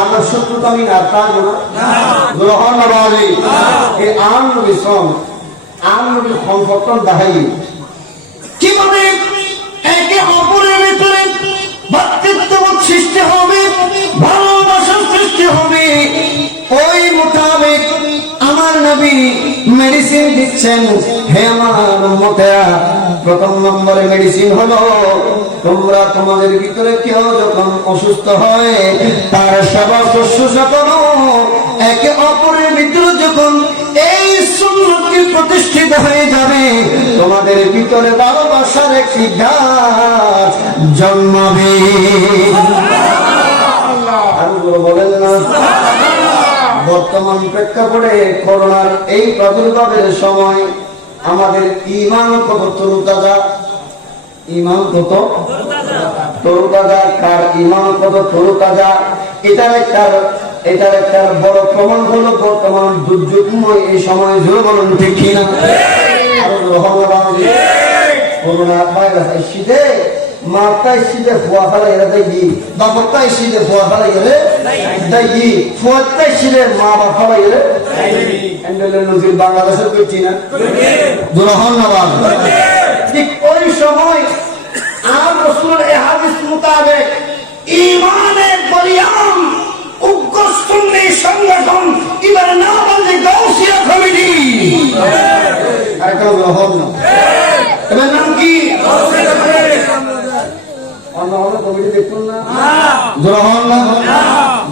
আমার শত্রুতা আমি না তা গ্রহণ নবালি এই আম নবী শোন আম নবী সম্পর্কন দেখাই কিভাবে একে অপরের ভিতরে ভাতৃত্ববোধ সৃষ্টি হবে ভালোবাসার সৃষ্টি হবে। ওই মোতাবেক আমার নবী মেডিসিন দিচ্ছেন। হে আমার উম্মতেরা প্রথম নম্বরে মেডিসিন হলো তোমরা তোমাদের ভিতরে কেউ যখন অসুস্থ হয় তার সেবা শুশ্রূষা করো। একে অপরের ভিতরে যখন এই সুন্নতি প্রতিষ্ঠিত হয়ে যাবে তোমাদের ভিতরে ভালোবাসার একটি গাছ জন্মাবে। বলেন না বর্তমান প্রেক্ষাপটে করোনার এই প্রাদুর্ভাবের সময় আমাদের ঈমান কত তরুতাজা ঈমান কত তরুতাজা কার ঈমান কত তরুতাজা এটার একটা বড় প্রমাণ হলো বর্তমান দুর্যোগময় এই সময় জোর বলুন ঠিক কিনা করোনা ভাইরাস এসেছে মাতা এসেছে ফুয়া ফেলা গেলে দেখি বাপটা এসেছে ফুয়া ফেলা গেলে দেখি ফুয়াটা এসেছে মা বাপ ফেলা গেলে নজির বাংলাদেশের করছি না দুরহন নবাব ঠিক ওই সময় আর রাসূলের হাদিস মোতাবেক ঈমানের বলিয়ান উগ্র সুন্নি সংগঠন এবার না বলতে গাউসিয়া কমিটি আরেকটা দুরহন না এর নাম কি গাউসিয়া কমিটি আমরা কমিটি দেখুন না দুরহন না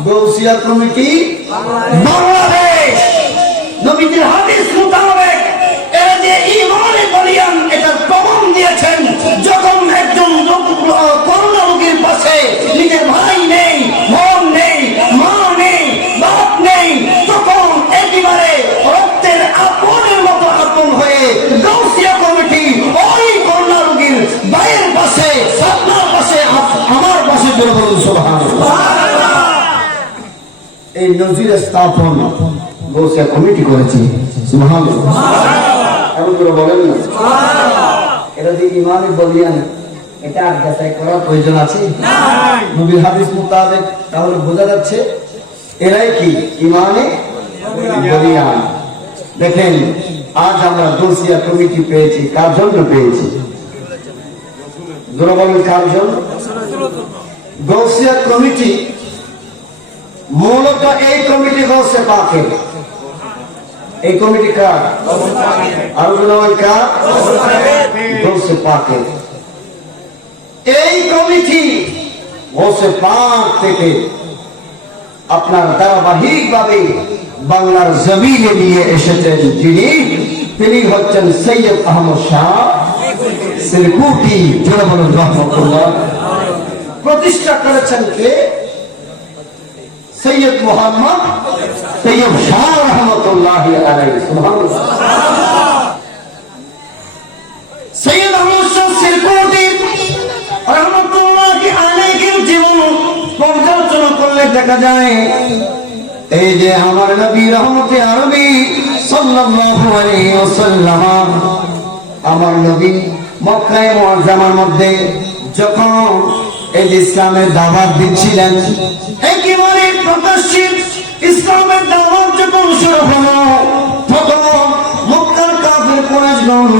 গাউসিয়া কমিটি বাংলাদেশ নবীজির হাদিস মোতাবেক এরা যে ঈমানের বলিয়ান এটা প্রমাণ দিয়েছেন। যখন একজন করোনা রোগীর পাশে নিজের ভাই নেই বোন নেই মা নেই বাপ নেই তখন একেবারে রক্তের আপনের মতো আপন হয়ে গাউসিয়া কমিটি ওই করোনা রোগীর ভাইয়ের পাশে আপনার পাশে আমার পাশে জোরে বলুন সুবহানাল্লাহ। এই নজির স্থাপন গাউসিয়া কমিটি করেছে। সুবহানাল্লাহ। এমন করে বলেন না এটা যে ইমানে বলিয়ান এটা আর যাচাই করার প্রয়োজন আছে নবীর হাদিস মোতাবেক তাহলে বোঝা যাচ্ছে এরাই কি ইমানে বলিয়ান। দেখেন আজ আমরা গাউসিয়া কমিটি পেয়েছি কার জন্য পেয়েছি জোরে বলেন কার জন্য? গাউসিয়া কমিটি মূলত এই কমিটি গাউসে পাকের এই কমিটি কার গাউসে পাকের এই কমিটি গাউসে পাক থেকে আপনার ধারাবাহিক ভাবে বাংলার জমিনে নিয়ে এসেছেন তিনি হচ্ছেন সৈয়দ আহমদ শাহ সিরকুটি জোরে বলুন রাহমাতুল্লাহ। প্রতিষ্ঠা করেছেন কে? সৈয়দ মোহাম্মদ তৈয়ব শাহ রহমতুল্লাহ আলাইহি। সুবহানাল্লাহ। সৈয়দ আহমদ শাহ সিরকুটি রহমতুল্লাহ আলাইহির জীবন পর্যালোচনা করলে দেখা যায় এই যে আমার নবী রহমতে আরবি সাল্লাল্লাহু আলাইহি ওয়াসাল্লাম আমার নবী মক্কায়ে মুআজ্জামার মধ্যে যখন এই ইসলামের দাওয়াত দিচ্ছিলেন একেবারে প্রকাশ্যে ইসলামের দাওয়াত যখন শুরু হলো তখন মক্কার কাফির কুরাইশগণ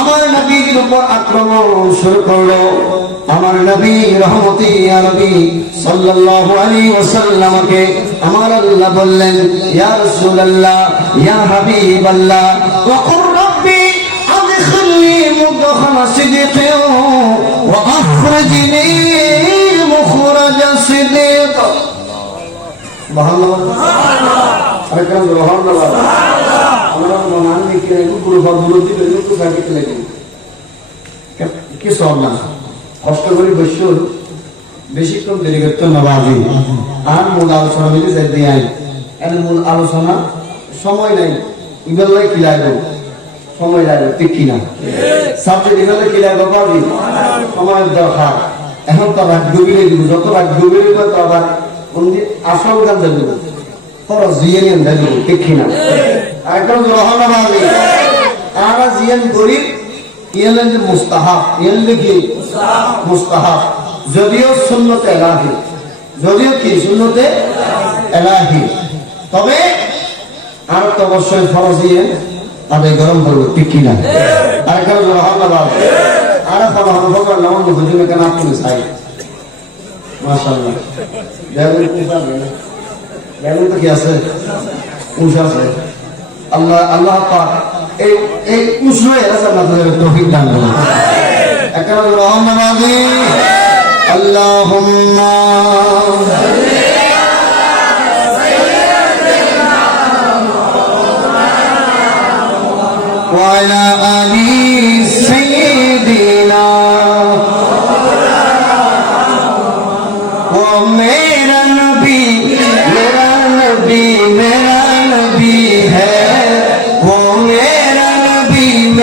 আমার নবীর উপর আক্রমণ শুরু করলো। আমার নবী রহমতে আরবি সাল্লাল্লাহু আলাইহি ওয়াসাল্লামকে আমার আল্লাহ বললেন ইয়া রাসূলুল্লাহ ইয়া হাবিবাল্লাহ ওয়া কুর রাব্বি আদখিলনি دخل صدقي وأخرجني مخرج صدق سبحان الله أكرم سبحان الله আমরা মনান লিখে রাখবো পুরো ফর্মুলা দিয়ে একটু সার্টিফিকেট লিখবো কি সব না কষ্ট করে বসে বেশিক্ষণ দেরি করতে না বাজি আর মূল আলোচনা দিতে যাই দিয়ে এর মূল আলোচনা সময় নাই ইবেলাই কি লাগবে সময় লাগবে ঠিক কিনা সাবজেক্ট ইবেলাই কি লাগবে বাজি সময়ের দরকার এখন তো আবার ডুবিয়ে দিব যত রাত ডুবিয়ে দিব তো আবার আসল গান দেবো খরচ দিয়ে নিয়ে দেবো ঠিক কিনা একদম গ্রহণ বাজি আর জিয়ান গরিব ইয়ালেন মুস্তাহাব ইয়ালেন কি মুস্তাহাব যদিও সুন্নতে এলাহি যদিও কি সুন্নতে এলাহি তবে আর তো অবশ্যই ফরজ দিয়ে তাদের গরম করবো ঠিক কিনা আর কেন রহমানাবাদ আর ফরহান ফকর নাম হুজুর কেন আপনি চাই মাশাআল্লাহ দেখুন তো কি আছে উঁচু আছে আল্লাহ আল্লাহ পাক এই উঁচু এলাকা আপনাদের তৌফিক দান করুন একবার রহমানাবাদী আল্লাহুম্মা وعلى آل سيدنا وميرا نبي मेरा नबी है वो मेरा नबी है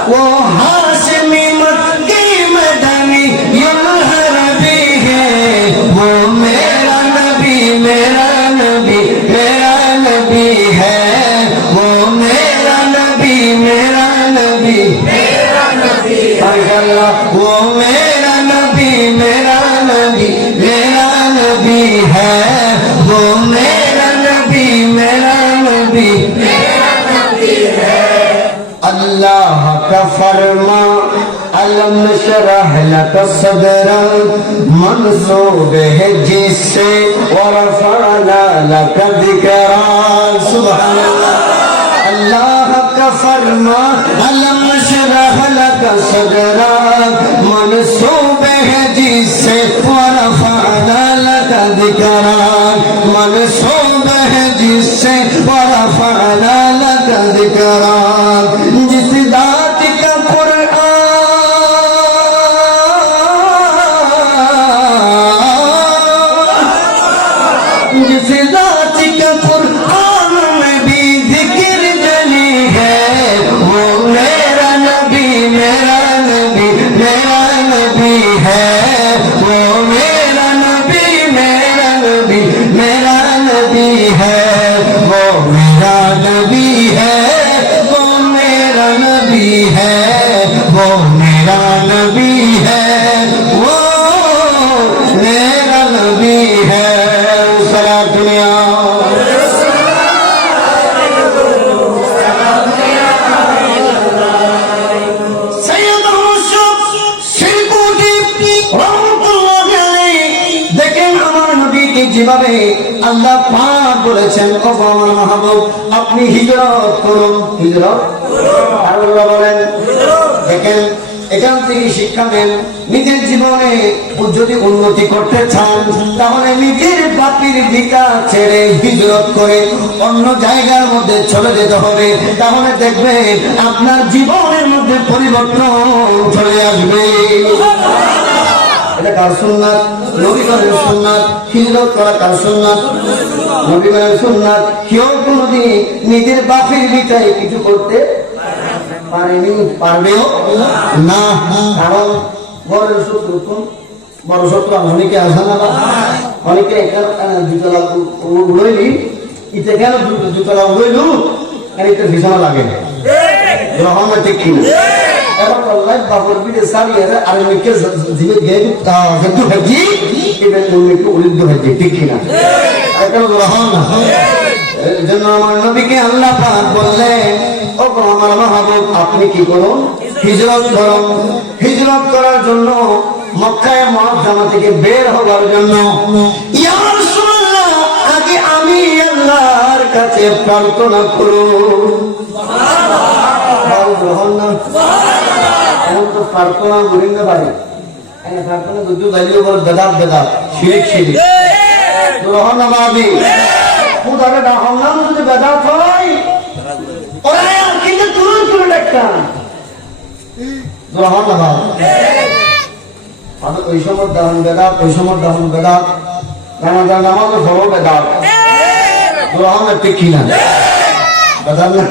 वो हाशमी मक्की मदनी युल्हरबी है वो मेरा नबी है वो मेरा नबी अल्लाह वो मेरा नबी है वो मेरा नबी है अल्लाह का फरमा अलम नशरह लक सदरा मंसूब है जिससे वरफअना लक ज़िक्रा सुभान अल्लाह अल्लाह का फरमा अलम नशरह लक सदरा मंसूब है जिससे वरफअना लक ज़िक्रा मंसूब है जिससे वरफअना लक ज़िक्रा जिस दात का कुरान जिस दात का कुरान में भी जिक्र जली है वो मेरा नबी है वो मेरा नबी है वो मेरा नबी है वो मेरा नबी है वो मेरा नबी है वो मेरा नबी है सारा दुनिया যেভাবে আল্লাহ পাক বলেছেন ও আমার মাহবুব আপনি হিজরত করুন আর আল্লাহ বলেন দেখেন এখান থেকে শিক্ষা নেন নিজের জীবনে যদি উন্নতি করতে চান তাহলে নিজের বাতির দিকা ছেড়ে হিজরত করে অন্য জায়গার মধ্যে চলে যেতে হবে তাহলে দেখবেন আপনার জীবনের মধ্যে পরিবর্তন চলে আসবে এটা কার সুন্নাত নবী করেন সুন্নাত হিজরত করা কার সুন্নাত নবী করেন সুন্নাত কেউ কোনদিন নিজের বাপের ভিটায় কিছু করতে পারেনি পারবেও না কারণ বড় শত্রু বড় শত্রু অনেকে আসে না অনেকে দুতলা উড়ইলি ইতে কেন দুতলা উড়ইলু এটা ভীষণ লাগে গ্রহণ ঠিক কিনা এবার আল্লাহ বাবুর বিদে সারিয়ে আর মিকে জিবে গেই কিন্তু হাজি এটা মিকে উলিদ হাজি ঠিক কিনা এটা গ্রহণ না এজন্য আমার নবীকে আল্লাহ পাক বললেন ও আমার মাহবুব আপনি কি করুন হিজরত করো। হিজরত করার জন্য মক্কায়ে মুআজ্জামা থেকে বের হওয়ার জন্য ইয়া রাসূলুল্লাহ আগে আমি আল্লাহর কাছে প্রার্থনা করো। সুবহানাল্লাহ। এখন তো প্রার্থনা করি না ভাই, প্রার্থনা দুটো দাঁড়িয়ে বড় বেদাত বেদাত শিরিক শিরিক সুবহানাল্লাহ। খুদারে ডাকর নাম যদি বেদাত হয় ওরা কিন্তু তুরন্ত একটা সুবহানাল্লাহ। আর ওই সময় দান বেদাত, ওই সময় দান বেদাত, নামাজ নামাজ বড় বেদাত সুবহানাল্লাহ। ঠিক কিনা বেদাত না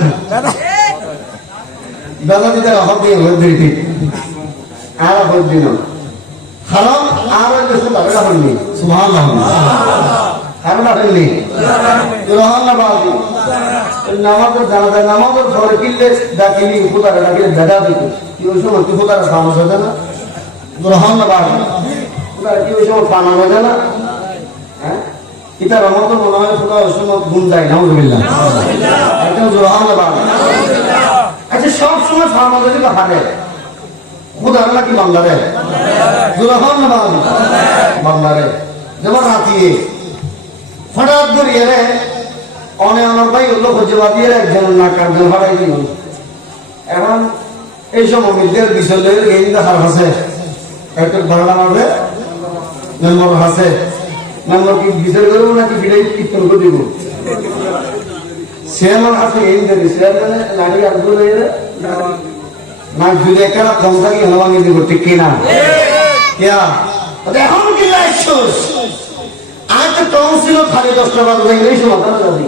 বেদাত দিতে রাখব দিয়ে হয়ে দিই আর হয়ে দিন কারণ আর কিছু লাগে হয়নি সুবহানাল্লাহ। কারণ হয়নি সুবহানাল্লাহ। নামাজের জানাজা নামাজের পরে কিনলে ডাকিনি খুদারে ডাকিলে বেদা দিত কি ওই সময় কি খুদারে ফানো যায় না সুবহানাল্লাহ। খুদারে কি ওই সময় ফানো যায় না? হ্যাঁ এটা রহমত মনে হয় খুদা ওই সময় গুণ যায় নাউযুবিল্লাহ একদম সুবহানাল্লাহ। আচ্ছা সব সময় ফানো যদি বা হারে খুদারে নাকি বান্দারে সুবহানাল্লাহ বান্দারে যেমন রাতিয়ে হঠাৎ করিয়ে রে অনে আমার ভাই হলো খোঁজবা দিয়ে একজন না কার্জন হারাই দিল। এখন এই সব অমিতদের বিষয় এই দেখার আছে একটা ভাড়া মারবে মেম্বর আছে মেম্বর কি বিচার করবো নাকি বিলাই কীর্তন করে দিব সে আমার আছে এই দেবে সে মানে নারী আর না যদি একটা কম থাকি হলো ভাঙিয়ে দিব ঠিক কিনা কিয়া এখন কি লাইছস আজ তো কম ছিল 10:30 বাজে এই সময় যাবি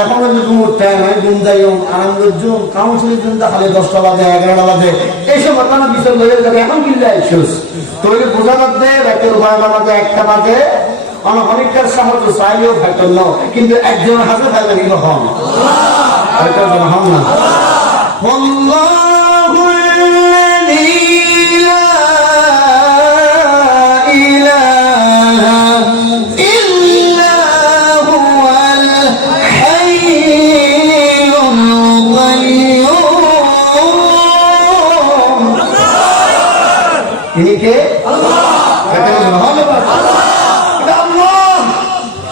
এখন ঘুমোর টাইম হয় ঘুম যাই আনন্দের জন্য কাউন্সিলের জন্য খালি 10টা বাজে 11টা বাজে এইসব ঘটনা বিচার হয়ে যাবে। এখন কিনলে আইসুস তৈরি বোঝা বাদে রাতের 12টা বাজে 1টা বাজে অনেকটার সাহায্য চাইলেও ফেটল ন কিন্তু একজন হাতে ফেলে নিল হন হন না তিনি কে?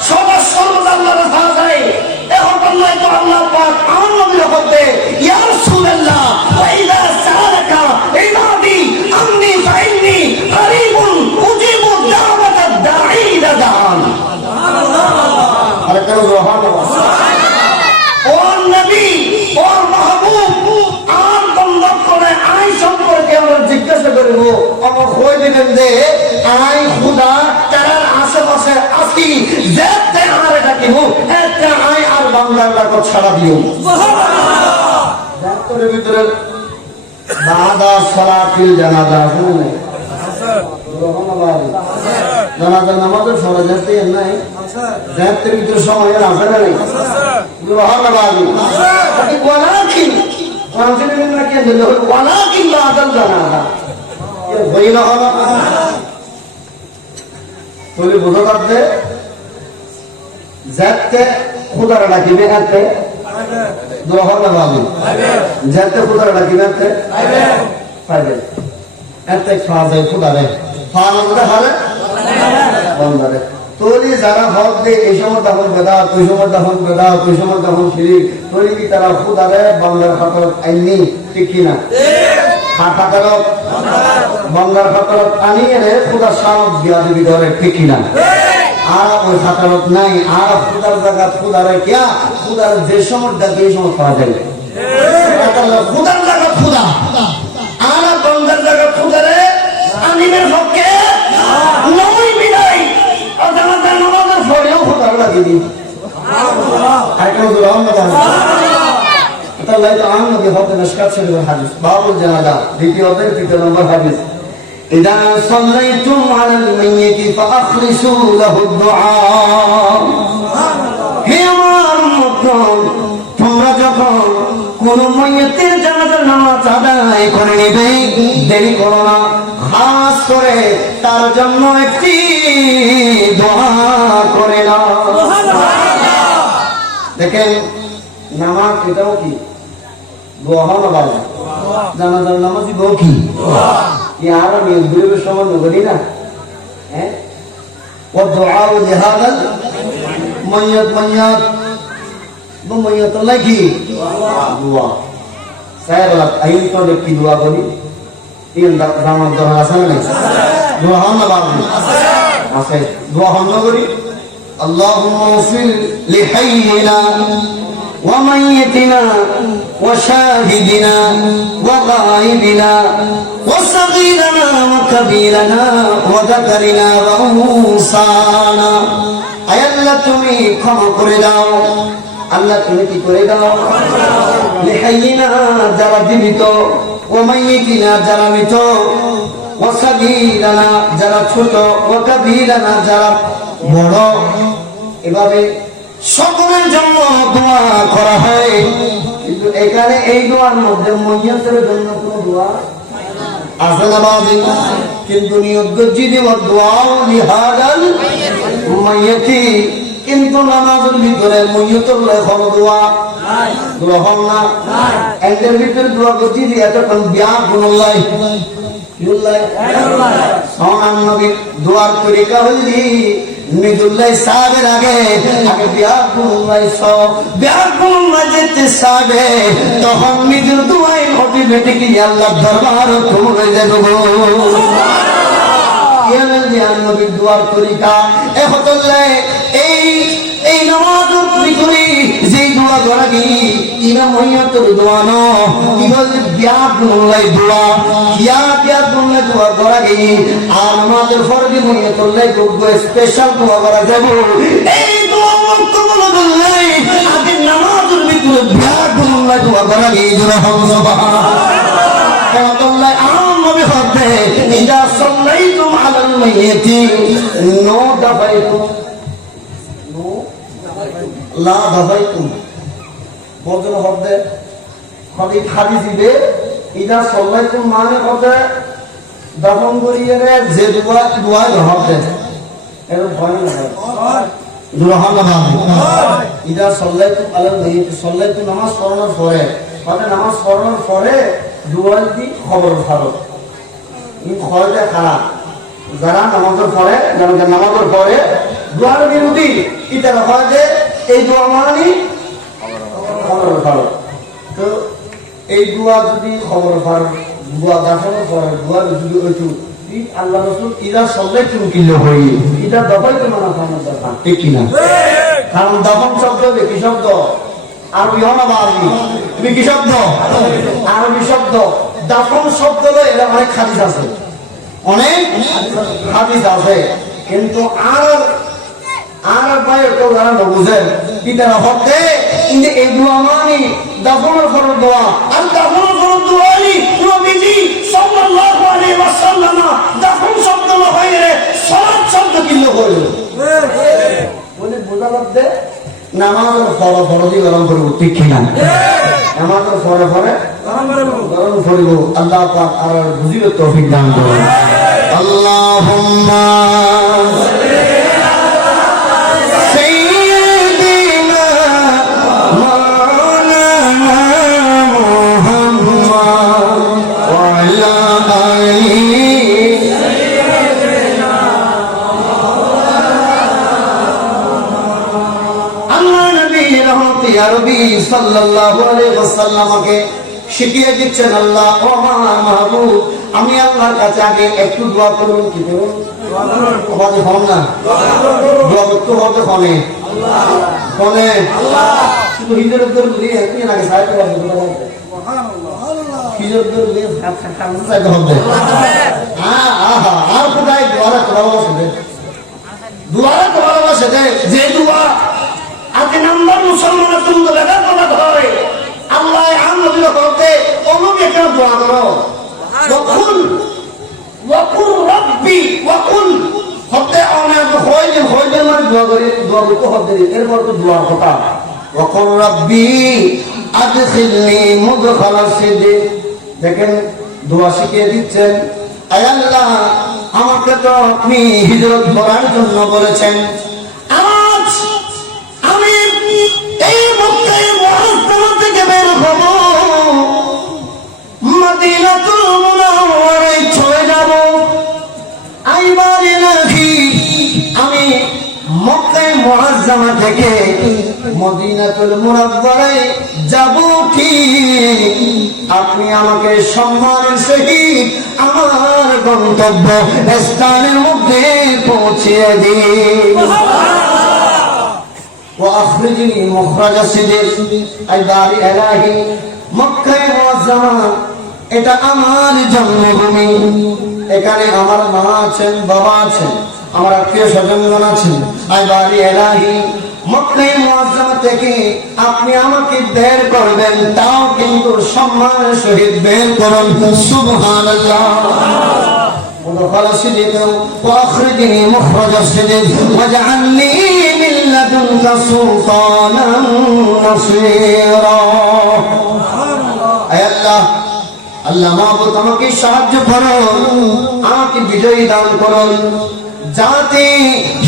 সবার সর্বদা আল্লাহর ভাষা যায় এখন আল্লাহ তো আল্লাহ পাক আমার নবীর হতে ইয়া রাসূলুল্লাহ ওয়া ইযা সাআলাকা ইবাদি আন্নী ফাইন্নী কারীবুন উজিবু দাওয়াতাদ দাঈ ইযা দাআন। সুবহানাল্লাহ। আরে কেন সুবহানাল্লাহ। ও নবী ও মাহবুব আর বন্ধ করে আই সম্পর্কে আমরা জিজ্ঞাসা করব আমার কই দিবেন যে আই খুদা তার আশেপাশে আসি যেতে আর ডাকিব এতে আই আর বান্দার ডাক ছাড়া দিও সুবহানাল্লাহ। ডাক্তারের ভিতরে বাদা সালাতিল জানাজা শুনে সুবহানাল্লাহ জানাজা নামাজের ফরজ আছে নাই যাতে ভিতরে সময় আছে না নাই সুবহানাল্লাহ। তাকে ওয়ালাকিন ওয়ালাকিন নাকি ওয়ালাকিন বাদাল জানাজা বইলা হলো তোলে বোঝা যাচ্ছে যাতে খুদার ডাকিবে এতে সুবহানাল্লাহ যাতে খুদার ডাকিবে এতে পাইবে এতে খাজে খুদারে ফানারে হারে বন্দারে তোলি যারা হক দে এই সময় তখন বেদাত ওই সময় তখন বেদাত ওই সময় তখন শিরিক তোলি কি তারা খুদারে বান্দার খাতর আইনি ঠিক কিনা খাতারত বান্দার খাতরত আনিয়ে রে খুদার সামত দিয়া দিবি ধরে ঠিক কিনা আর ওই খাতারত নাই আর খুদার জায়গা খুদারে কিয়া খুদার যে সময় ডাকে এই সময় পাওয়া যায় খুদার জায়গা খুদা আর বান্দার জায়গা খুদারে আনিমের পক্ষে নয় বিদায় জানাজার নামাজের পরেও খুদার লাগিয়ে আর কেউ তাহলে তো আনন্দ হবে মিশকাত শরীফের হাদিস বাবুল জানাজা দ্বিতীয় অধ্যায় 3 নম্বর হাদিস ইদা সাল্লাইতুম আলাল মাইয়িতি ফাআখলিসু লাহু দুআ। হে আমার উম্মতগণ তোমরা যখন কোন মাইয়িতের জানাজার নামাজ আদায় করে নেবে দেরি করো না খাস করে তার জন্য একটি দোয়া করে নাও সুবহানাল্লাহ। দেখেন নামাজ এটাও কি দোয়া না বাবা জানাজার নামাজি বউ কি আর আমি দুর্বের সমান করি না হ্যাঁ ও দোয়া ও জেহাদাল মাইয়াত মাইয়াত মাইয়াত লাগি দোয়া সায়রাত আইন তো কি দোয়া করি তিন দামাত দোয়া আছে না দোয়া হন না বাবু আছে দোয়া হন না করি আল্লাহুম্মা ফিল লিহাইনা وميتنا وشاهدنا وغائبنا وصغيرنا وكبيرنا وذكرنا وأنثانا أي الله তুমি ক্ষমা করে দাও আল্লাহ তুমি কি করে দাও লিহাইনা যারা জীবিত ওমাইয়িতিনা যারা মৃত ওয়াসাগীরানা যারা ছোট ওয়াকাবীরানা যারা বড় এভাবে সকলের জন্য দোয়া করা হয় কিন্তু এখানে এই দোয়ার মধ্যে মাইয়াতের জন্য কোনো দোয়া আছে না বাবা কিন্তু নিয়ত যদি দোয়া লিহাদাল মাইয়াতি কিন্তু নামাজের ভিতরে মাইয়াতের লেখা দোয়া নাই দোয়া হল না এর ভিতরে দোয়া করছি যে এটা কোন বিয়া গুনাল্লাহ কিউল্লাহ সোনান নবী দোয়ার তরিকা হইলি নিদুল্লাহ সাহেবের আগে বিয়াকুল্লাহ যেতে সাবে তখন নিজের দোয়াই অটোমেটিকলি আল্লাহ দরবার খুলে যাবে নবীর দোয়ার তরিকা এই নামাজ করি যে দোয়া করা কি ইনা মহিয়াতুর দোয়া ন কি বলে বিয়াকুল্লাহ দোয়া বিয়াকুল্লাহ দোয়া করা কি আর আমাদের ফরজি মহিয়াতুল্লাহ যোগ্য স্পেশাল দোয়া করা যাব এই দোয়া কবুল হলে আগে নামাজের ভিতরে বিয়াকুল্লাহ দোয়া করা কি জোরে সুবহানাল্লাহ আম নবী হতে ইদা সাল্লাইতুম আলাল মাইয়িতি নো দাফাইতুম লা দাফাইতুম বদল হবে খালি খাদি দিবে ইদা সাল্লাইতুম মানে হবে দাফন করিয়ে যে দোয়া হবে এর ভয় না হয় ইদা সাল্লাইতুম আলাল মাইয়িতি সাল্লাইতু নামাজ পড়ানোর পরে মানে নামাজ পড়ানোর পরে দোয়া দি খবর ভালো এই খবরটা খারাপ যারা নামাজের পরে নামাজের পরে দোয়ার বিরোধী এটা হয় যে এই দোয়া মানি খবর ভালো তো এই দোয়া যদি খবর ভালো দোয়া দেখানোর পরে দোয়া যদি ওইটু আল্লাহ রাসূল ইদা সাল্লাইতুম কিল্লা হই ইদা দাফাইতুম না ফানা দাফা ঠিক কি না কারণ দাফন শব্দ কি শব্দ আরবি হনা বারবি তুমি কি শব্দ আরবি শব্দ দাফন শব্দ এটা অনেক হাদিস আছে অনেক হাদিস আছে কিন্তু আর বাইরে কেউ যারা বুঝেন পিতারা হতে কিন্তু এই দোয়া মানি দাফনের ফরজ দোয়া আর দাফনের ফরজ দোয়াই নবীজি সাল্লাল্লাহু আলাইহি ওয়াসাল্লাম দাফন শব্দ হয়ে সালাত শব্দ কিলো হলো বলে বোঝা লাগবে নামাজের ফরজি গরম করব ঠিক কি না নামাজের ফরে গরম করব আল্লাহ পাক আর বুঝিবে তৌফিক দান করুন আল্লাহুম্মা সাল্লাল্লাহু আলাইহি ওয়াসাল্লামকে শিখিয়ে দিচ্ছেন আল্লাহ ও আমার মাহবুব আমি আল্লাহর কাছে আগে একটু দোয়া করুন কি করুন দোয়া করুন হবে না দোয়া করতে হবে ফোনে ফোনে আল্লাহ শুধু হিজরত করে একটু আগে সাইড করে সুবহানাল্লাহ হিজরত করে সাইড হবে আর কোথায় দোয়া করা আছে যে দোয়া আগে নাম্বার মুসলমানের তুমি লেখা কথা ধরে আল্লাহ নবীর হতে অনুকে কেন দোয়া করো ওয়াকুল রাব্বি ওয়াকুল হতে অনেক হইলে মানে দোয়া করে দোয়া করতে হবে এরপর তো দোয়া কথা ওয়াকুল রাব্বি আদখিলনি মুদখালা সিদক দেখেন দোয়া শিখিয়ে দিচ্ছেন আয় আল্লাহ আমাকে তো আপনি হিজরত করার জন্য বলেছেন এই মক্কায় মুআজ্জামা থেকে বের হব মুআজ্জামা থেকে মদিনাতুল মুনাওয়ারায় যাব ঠিক, আপনি আমাকে সম্মানের সহিত আমার গন্তব্য স্থানের মধ্যে পৌঁছিয়ে দিন। وأخرجني مخرج الصدق أي دار إلهي মক্কা মুআজ্জামা এটা আমার জন্মভূমি, এখানে আমার মা আছেন, বাবা আছেন, আমার আত্মীয় স্বজনগণ আছেন। আই বাড়ি এলাহি মক্কা মুআজ্জামা থেকে আপনি আমাকে বের করবেন, তাও কিন্তু সম্মানের সহিত বের করুন। সুবহানাল্লাহ। ودخل الصديق واخرجني مخرج الصديق واجعلني من لدنك سلطانا نصيرا। اي الله আল্লাহ মাহবুব আমাকে সাহায্য করুন, আমাকে বিজয়ী দান করুন, যাতে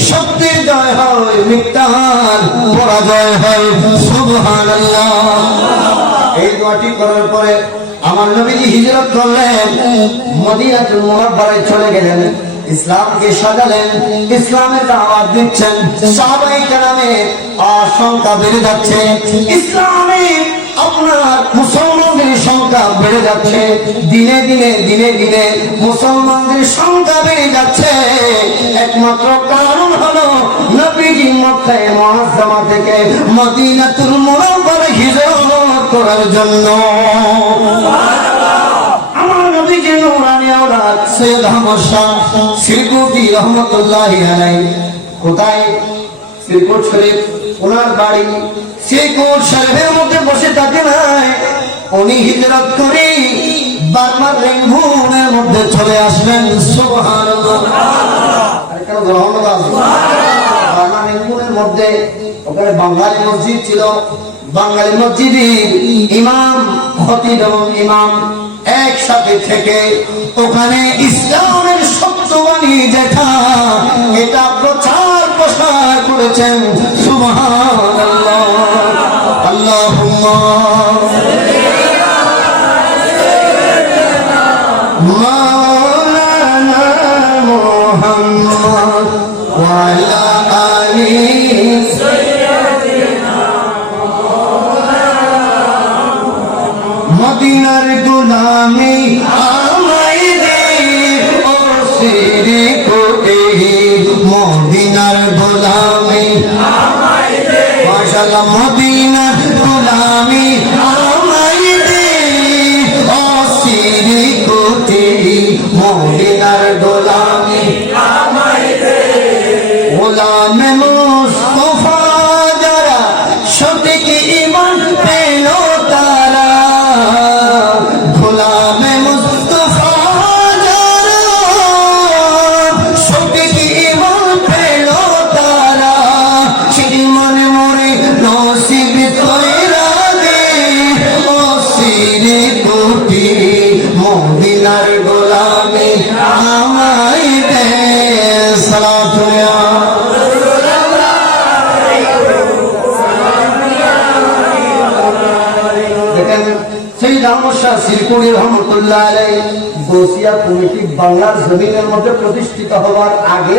সত্যের জয় হয়, মিথ্যার পরাজয় হয়। সুবহানাল্লাহ। এই দোয়াটি করার পরে আমার নবীজি হিজরত করলেন, মদিনাতুল মুনাওয়ারায় চলে গেলেন, ইসলামকে সাজালেন, ইসলামের দাওয়াত দিচ্ছেন। সাহাবায়ে কেরামের সংখ্যা বেড়ে যাচ্ছে, ইসলামের আপনার মুসলমানদের সংখ্যা বেড়ে যাচ্ছে, দিনে দিনে দিনে দিনে মুসলমানদের সংখ্যা বেড়ে যাচ্ছে। একমাত্র কারণ হলো নবীজি মক্কা মুআজ্জামা থেকে মদিনাতুল মুনাওয়ারায় হিজরত করার জন্য। আমার নবীজি নূরানি আওলাদ সৈয়দ আহমদ শাহ সিরকুটি রহমাতুল্লাহি আলাইহি কোথায়? সিরকুট শরীফ ওনার বাড়ি। সিরকুট শরীফের মধ্যে বসে থাকে নাই, উনি হিজরত করে বার্মার রেঙ্গুনের মধ্যে চলে আসলেন। সুবহানাল্লাহ। আরেকটা গ্রহণ আছে বার্মার রেঙ্গুনের মধ্যে, ওখানে বাঙালি মসজিদ ছিল, বাঙালি মসজিদের ইমাম খতিব এবং ইমাম একসাথে থেকে ওখানে ইসলামের সত্যবাণী যেটা এটা প্রচার প্রসার করেছেন। সুবহানাল্লাহ। আল্লাহুম্মা মাওলানা মুহাম্মদ ওয়া আলা আলিহি মদিনার গোলামি আমায় দে ও সিরকুটে, মদিনার গোলামি আমায় দে। মাশাআল্লাহ। মদিনার গোলামি আমায় দে ও সিরকুটে, মদিনার গোলামি আমায় দে। গোলামে মুস্তাফা যারা সঠিক ঈমান পেল তারা, গোলামে মুস্তাফা যারা সঠিক ঈমান পেল তারা, সেই মনে মনে নসিব কইরা দে ও সিরকুটে, মদিনার গোলামি আমায় দে। সালাতু ইয়া সিরকুটি রহমতুল্লাহ আলাইহি গৌসিয়া কমিটি বাংলার জমিনের মধ্যে প্রতিষ্ঠিত হওয়ার আগে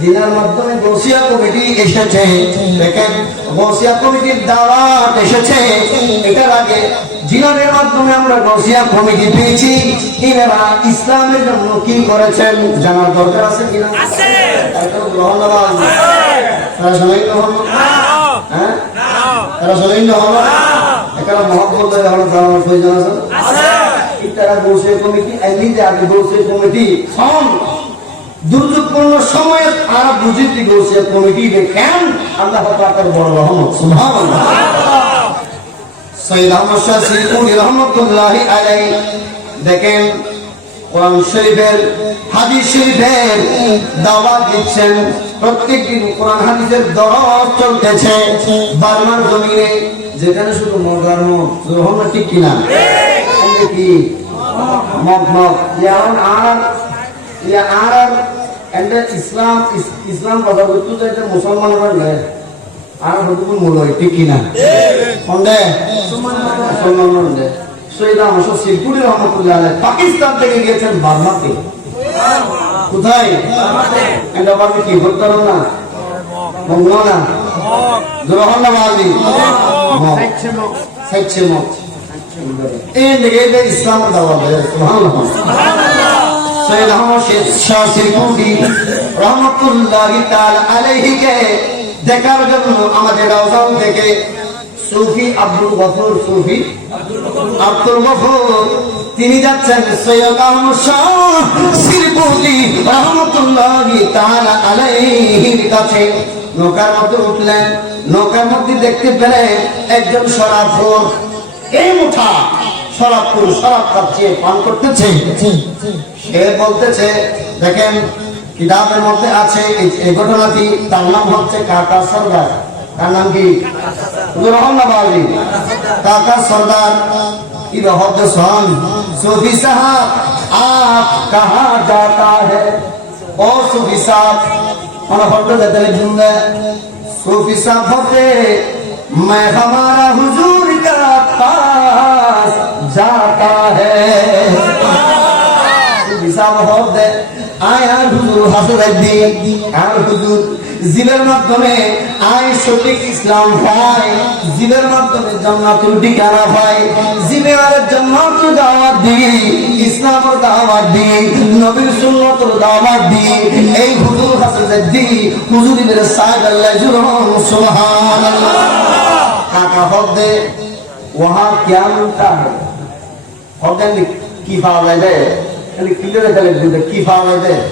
জিনার মাধ্যমে গৌসিয়া কমিটি এসেছে। দেখেন গৌসিয়া কমিটির দাওয়াত এসেছে, এটার আগে জিনাদের মাধ্যমে আমরা গৌসিয়া কমিটি পেয়েছি। এনারা ইসলামের জন্য কি করেছেন জানার দরকার আছে কিনা? আছে। তারা গ্রহণ আছে, তারা সবাই গ্রহণ, হ্যাঁ তারা সবাই গ্রহণ, এখানে মহব্বত জানার প্রয়োজন আছে। তারা গৌসিয়া কমিটি এমনিতে আগে গৌসিয়া কমিটি দুর্যোগপূর্ণ সময়ে আর বুঝিতে গৌসিয়া কমিটি দেখেন আল্লাহ পাকের বড় রহমত। সুবহানাল্লাহ। সৈয়দ আহমদ শাহ সিরকুটি রহমাতুল্লাহি আলাইহি দেখেন কোরআন শরীফের হাদিস শরীফের দাওয়াত দিচ্ছেন, প্রত্যেকদিন কোরআন হাদিসের দরস চলতেছে বার্মার জমিনে, যেখানে শুধু মগার মত ঠিক কিনা কি মগ মগ আর ইসলাম ইসলাম কথা বলতে চাইছে মুসলমান আর মূল হয় ঠিক কিনা সন্দেহ মুসলমান। সৈয়দ আহমদ শাহ সিরকুটি রহমাতুল্লাহ আলাইহি পাকিস্তান থেকে গিয়েছেন বার্মাতে। কোথায়? কি হত্যা না মগ্ন না জোরহন নামাজি সাইছে মত এই দিকে ইসলাম দাওয়াত দেয় সুবহানাল্লাহ সৈয়দ আহমদ শাহ সিরকুটি রহমাতুল্লাহ তাআলা আলাইহি কে দেখার জন্য আমাদের রওজান থেকে সুফি আব্দুল গফুর তিনি যাচ্ছেন সৈয়দ আহমদ শাহ সিরকুটি রহমাতুল্লাহ তাআলা আলাইহির কাছে। নৌকার মধ্যে উঠলেন, নৌকার মধ্যে দেখতে পেলেন একজন শরাবখোর এই মুঠা শরাব খাচ্ছে, পান করতেছে। সে বলতেছে, দেখেন কিতাবের মধ্যে আছে এই ঘটনাটি, তার নাম হচ্ছে কাকা সরদার। তার নাম কি? রহমাবাজি কাকা সরদার। কি রহমত সোহান सूफी साहब आप कहाँ जाता है? ओ सूफी साहब मन फोटो देते लिखूंगा। सूफी साहब होते मैं हमारा हुजूर का पास जाता है। सूफी साहब होते आया हुजूर हजरत दी আর হুজুর জিবের মাধ্যমে আয় সঠিক ইসলাম পায়, জিবের মাধ্যমে জান্নাতুল ঠিকানা পায়, জিবে আর জান্নাতুল দাওয়াত দিই, ইসলামের দাওয়াত দিই, নবীর সুন্নতের দাওয়াত দিই। এই হুজুর হযরত দি হুজুরের সাদ আল্লাহ জুরহুম সুবহানাল্লাহ। কাকা হদে वहां क्या मिलता है? হদে কি পাওয়া যায়? খালি ক্লিয়ার করে দিতে কি পাওয়া যায়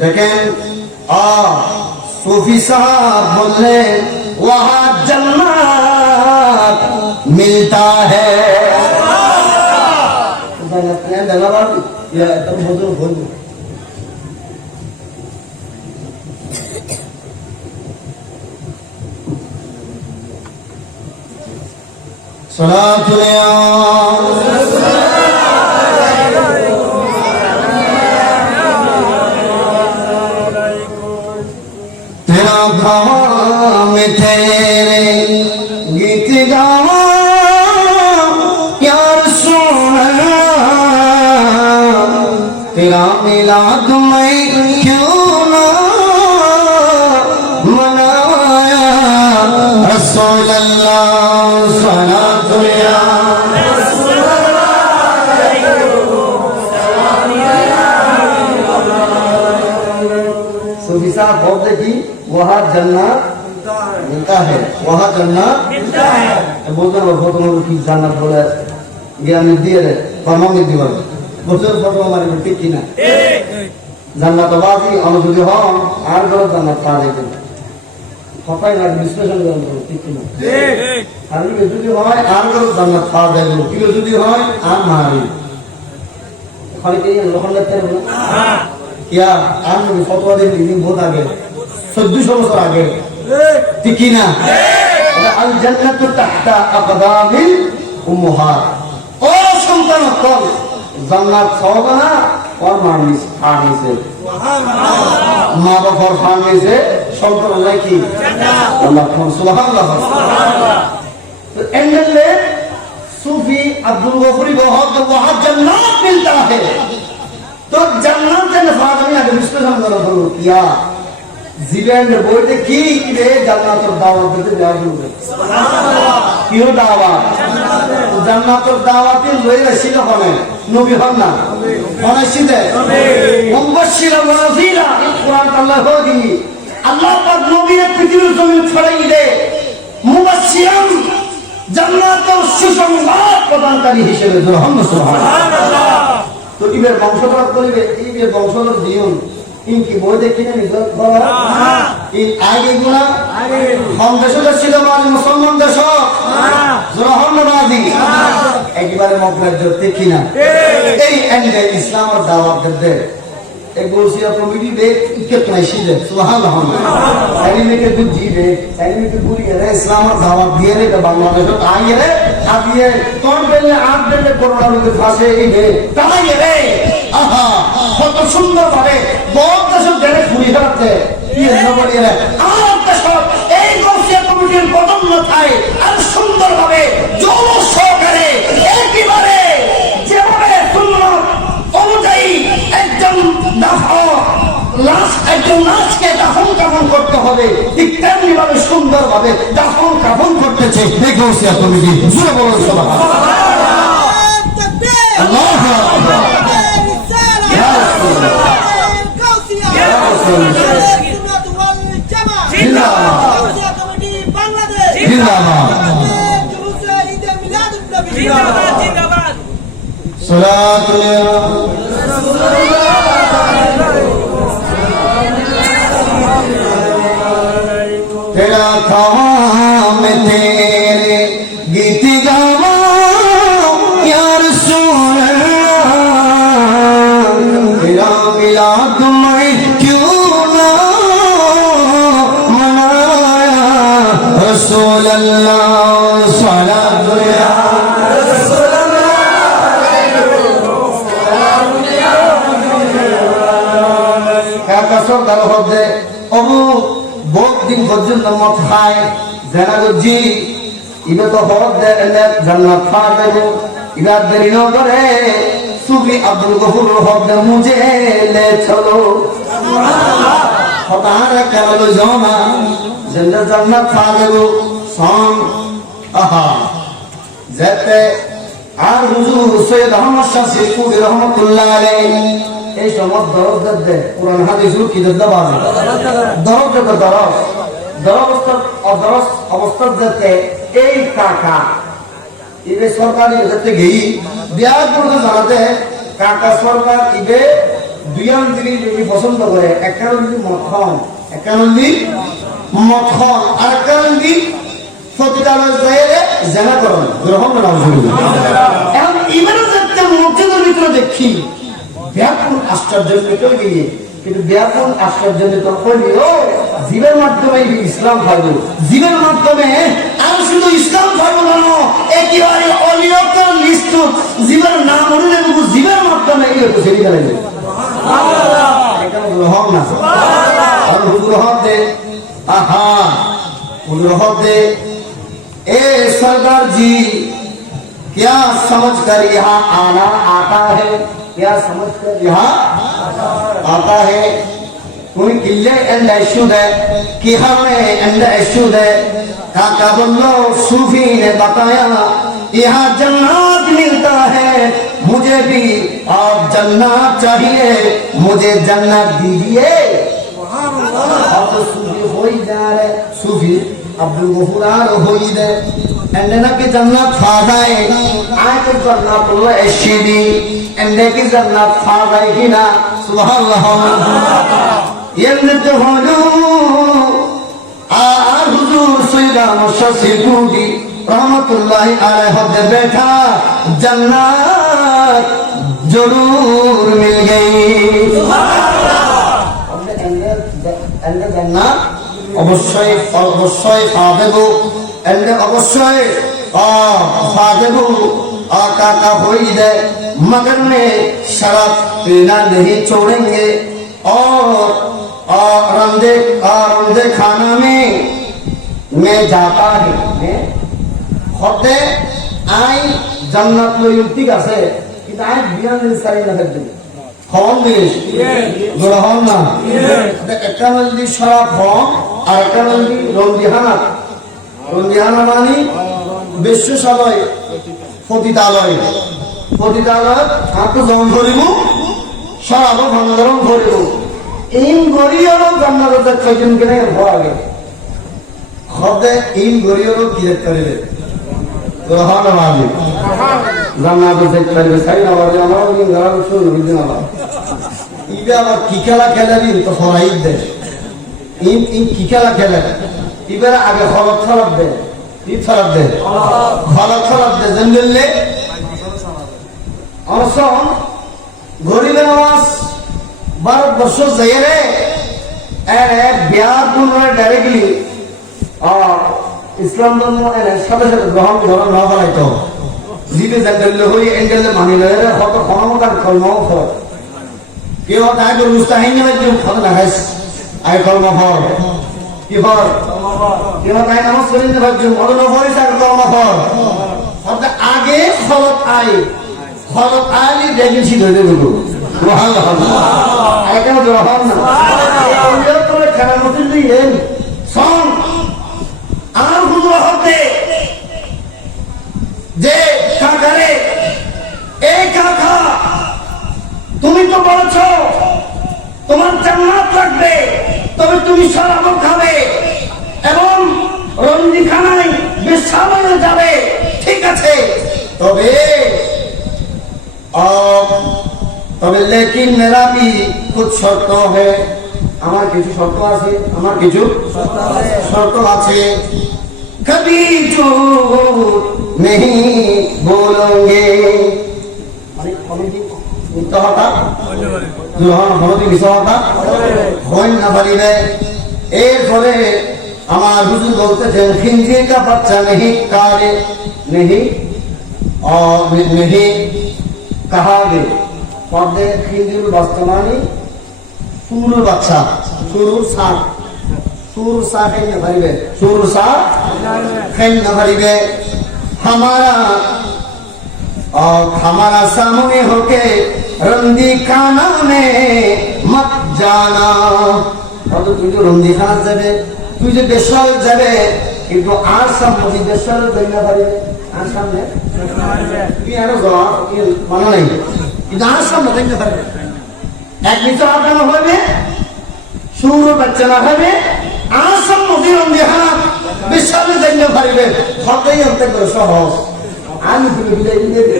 দেখেন। सूफी साहब बोले वहां जन्नत मिलता है। में तेरे गीत गावा यार सोना, तेरा मिलाद मैं क्यों ना मनाया। रसूल अल्लाह सलातो या रसूल अल्लाह। सूफी साहब बहुत देखी वहां जन्नत मिलता है, वहां जन्नत मिलता है। बोलते हैं बहुत लोग की जन्नत बोले ज्ञान दिए रे परम में दीवार বছর ফটো মানে ঠিক কি না? জান্নাত বাজি আমরা যদি হন আর গরো জান্নাত পা যাইতে সবাই না বিশ্লেষণ করেন ঠিক কি না? ঠিক। আর যদি হয় আর গরো জান্নাত পা যাইব, কি যদি হয় আর মারি খালি কি লোকন লাগতে না? হ্যাঁ কিয়া আর নবী ফতোয়া দেন দিন বহুত আগে 1400 বছর আগে ঠিক কি না? আল জান্নাতু তাহতা আকদামিল উম্মাহাত। ও সন্তান কল জান্নাত হবে না ওর মানিস আনিছে মা বাবার ফানিছে সন্তান আল্লাহ কি জান্নাত। আল্লাহ সুবহানাল্লাহ সুবহানাল্লাহ। তো এন্ডলে सूफी अब्दुल गफूरी बहुत वहां जन्नत मिलता है। तो जन्नत के नफाज में अगर विश्लेषण करो तो किया जीवन बोलते की रे जन्नत और दावत देते जादू सुबहानअल्लाह। क्यों दावत? जन्नत और दावत লই রাশি না বলে নবী হন না অনশিদে মুবাশশির ওয়া নাযীরা কুরআন আল্লাহ হোগি আল্লাহ পাক নবীর পৃথিবীর জমিন ছড়াই দে মুবাশশিরান জান্নাতের সুসংবাদ প্রদানকারী হিসেবে সুবহানাল্লাহ। তো ইবের বংশধর করিবে ইবের বংশধর জীবন ইনকি বই দেখি না নিজের বলা ইন আগে গুলা আগে हम দেশে ছিল মানে মুসলমান দেশ সুবহানাল্লাহ। একবারে মকবুল দেখি না এই এন্ডে ইসলামের দাওয়াত দে एक गोसिया कमिटी दे कितना शीले सुबहानअल्लाह। सारी में के बुद्धि दे सारी में के बुरी है इस्लाम और दावत दिए ने के बांग्लादेश तो आई रे अब ये कौन पहले आप दे कोरोना के फांसे ही दे ताई रे आहा কত সুন্দর ভাবে বহুত দেশ দেনে ঘুরি হারাতে ये नंबर ये আর দেশ এই গোসিয়া কমিটির কদম মাথায় আর সুন্দর ভাবে জোর সহকারে একবারে যেভাবে সুন্নাত অনুযায়ী একজন লাশ একজন লাশকে দাফন কাফন করতে হবে ঠিক তেমনি ভাবে সুন্দর ভাবে দাফন কাফন করতেছে। দেখো তুমি কি জোরে বলো সুবহানাল্লাহ। আল্লাহু আকবার। ইয়া রাসূলুল্লাহ। ইয়া রাসূলুল্লাহ। জিন্দাবাদ। জিন্দাবাদ। জিন্দাবাদ। জিন্দাবাদ। সালাতু আলা तेरा काम तेरे गीत गावा या रसूल अल्लाह, तेरा मिलाद मैं क्यों ना मनाया रसूल अल्लाह सलात या रसूल अल्लाह। क्या कसम कर हो दे अबू बहुत दिन पर्যন্ত মদ খায় জানা গজি ইবে তো হক দে এলে জান্নাত পাবে ইবাদ দেরি ন করে সুফি আব্দুল গফুর হক দে মুঝে ले चलो সুবহানাল্লাহ খোদার কালো জমা জান্নাত পাবে সং আহা যেতে আর হুজুর সৈয়দ আহমদ শাহ সিরকুরি রহমাতুল্লাহ আলাইহি এই সময় দরদ দে কোরআন হাদিসের কি দাবা দরদ অবস্থা যেতে এই কাকা ইবে সরকারি যেতে গেই বিয়া করতে জানাতে কাকা সরকার ইবে দুইয়ান দিকে যদি পছন্দ করে একানন্দি মখন আর একানন্দি সতিকালের জায়গায় জানা করুন গ্রহণ করা শুরু এখন ইবেরও যেতে মসজিদের ভিতরে দেখি ব্যাপন আশ্চর্যের ভিতরে গিয়ে কিন্তু ব্যাপন আশ্চর্যজনিত হলেও জীবের মাধ্যমে ইসলাম পাইব, জীবের মাধ্যমে আর শুধু ইসলাম পাইব না, একেবারে অলিয়তের লিস্ট জীবের নাম উঠলে জীবের মাধ্যমে এই হতো সেটি গেলে গ্রহণ না আর গ্রহণ দে আহা ग्रह दे ए सरदार जी, क्या समझ कर यहाँ आना आता है, क्या समझ कर यहाँ आता है। कोई किले एंड एशुद है कि हमें एंड एशुद है। काका बोलो सूफी ने बताया यहाँ जन्नत मिलता है, मुझे भी आप जन्नत चाहिए, मुझे जन्नत दीजिए। अब तो सूफी हो ही जा रहे, सूफी अब्दुल गफूर हो ही दे एंडना की जन्नत फादाए आए तो जन्नत लो एशिदी एंडे की जन्नत फादाए की ना सुभान अल्लाह। ये तो होलू आ हुजूर सैयद मुशा सिद्दीकी रहमतुल्लाहि अलैहि दे बैठा जन्नत जरूर मिल गई। सुभान अल्लाह। एंडे जन्नत অবশ্যই অবশ্যই পাবেগো, এন্ড অবশ্যই पादेबो काका होई दे, मगर मैं शराब पीना नहीं छोड़ेंगे और रंदे खाना में मैं जाता है होते आई जन्नत लो युक्ति कैसे कि आई बियान सारी ना कर दे कौन देश ग्रहण ना एकानंदी शराब हों और एकानंदी रंदिहाना मानी विश्वशालय पतितालय आपको जम करिब शराब भंडारण करिब इन गरियर जन्नत कयजन के आगे खदे इन गरियर की करिबे ग्रहण मानी জান্নাত দেখতে পারবে সাই না বলে আমরা ওই গারাল শুরু হইছে না ইবে আবার কি খেলা খেলাবি তো ফরাইদ দে ইন কি খেলা খেলা ইবে আগে খলত খলত দে কি খলত দে খলত খলত দে জঙ্গলে অসম গরিবের নামাজ 12 বছর যাইরে এ বিয়ার পুনরে ডাইরেক্টলি ইসলাম ধর্ম এর সাথে সাথে গ্রহণ না করাইতো जीवे जंगल हो ये एंगल माने लगे हो तो खाना का कलमा हो ये होता है कि मुस्ताहिन में जो खाना ना है आई कलमा हो ये होता है नमाज पढ़ने के बाद जो मदन हो इस कलमा हो और तो आगे खलत आई देखिए सी धोते बोलो सुभान अल्लाह आई क्या जो हम ना ये तो खाना मुझे भी है सॉन्ग সামনে যাবে, ঠিক আছে, তবে তবে লেকিন মেরা ভি কুছ শর্ত है, আমার কিছু শর্ত আছে, আমার কিছু শর্ত আছে। কবি ঝুঠ নেহি বলোগে, মানে কমিটি মিথ্যা কথা হলদি মিথ্যা কথা হয় না পারিবে। এর ফলে আমার হুজুর বলতেছেন খিনজির কা বাচ্চা নেহি কারে নেহি और नहीं कहा गे पौधे खिंजुर बस्तमानी सूर बच्चा सूर सा है न भरिबे, सूर सा है न भरिबे। हमारा सामने होके रंदी खाना में मत जाना। और तो तुझे रंदी खाना जाबे, तुझे बेशल जाबे, কিন্তু আর সামনে বেশাল দেনা পারে, আর সামনে কি আর জবাব মানে নাই, কিন্তু আর সামনে দেনা পারে। এক নিচে আগানো হবে, সুর বাচ্চা না হবে, আর সামনে দেখা বেশাল দেনা পারবে, হতেই হতে করে সহজ। আমি তুমি বিদায় দিয়ে দে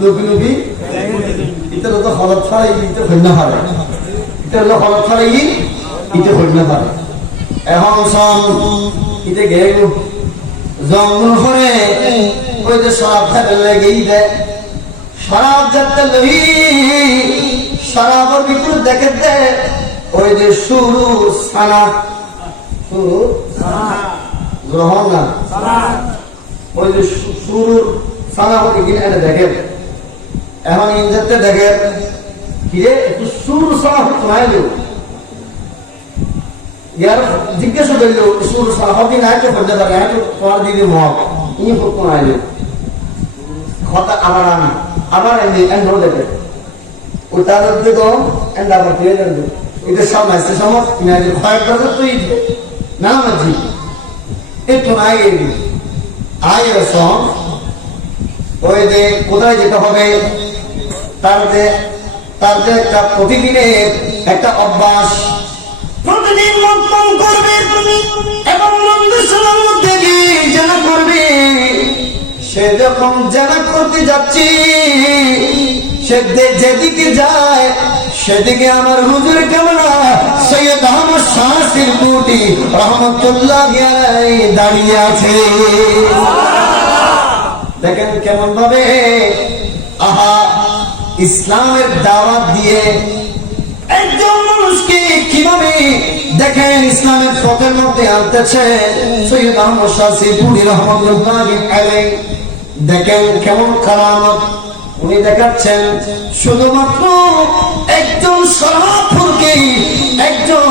লোকি লোকি এটা তো হলত ছাড়াই দিতে হইল না পারে, এটা হলো হলত ছাড়াই দিতে হইল না পারে। এখন সব ইতে গেল জঙ্গল করে ওই যে শরাব খাবে লেগেই দেয়, শরাব যাতে লই শরাবের ভিতর দেখে দে ওই যে শুরু সানা শুরু গ্রহণ না ওই যে শুরু সানা হতে কিনে এনে দেখে। এখন ইনজাতে দেখে কিরে একটু শুরু সানা হতো না यार जिज्ञासा कर लो सूर साहब ना तो बंदा कर है तो और दीदी मौत ये को कौन आए खाता आबार एंड हो देते उतार दे दो एंड आबार दे दो इधर सब मैसेज समझ मैं जो फाइट कर तो ही ना मजी ये तो ना आए सॉन्ग ওই যে কোথায় যেতে হবে তার যে একটা প্রতিদিনের একটা অভ্যাস, প্রতিদিন মন্তন করবে এবং মন্দিরের মধ্যে গিয়ে জানা করবে। সে যখন জানা করতে যাচ্ছি সে যেদিকে যায় সেদিকে আমার হুজুর কেমনা সৈয়দ আহমদ শাহ সিরকুটি রহমতুল্লাহ আলাইহি দাঁড়িয়ে আছে। দেখেন কেমন ভাবে আহা ইসলামের দাওয়াত দিয়ে একজন মানুষকে কিভাবে দেখেন ইসলামের পথের মধ্যে আনতেছে সৈয়দ আহমদ শাহ সিরকুটি রহমতুল্লাহ আলাইহি। দেখেন কেমন কারামত উনি দেখাচ্ছেন। শুধুমাত্র একজন শরাবখোরকে, একজন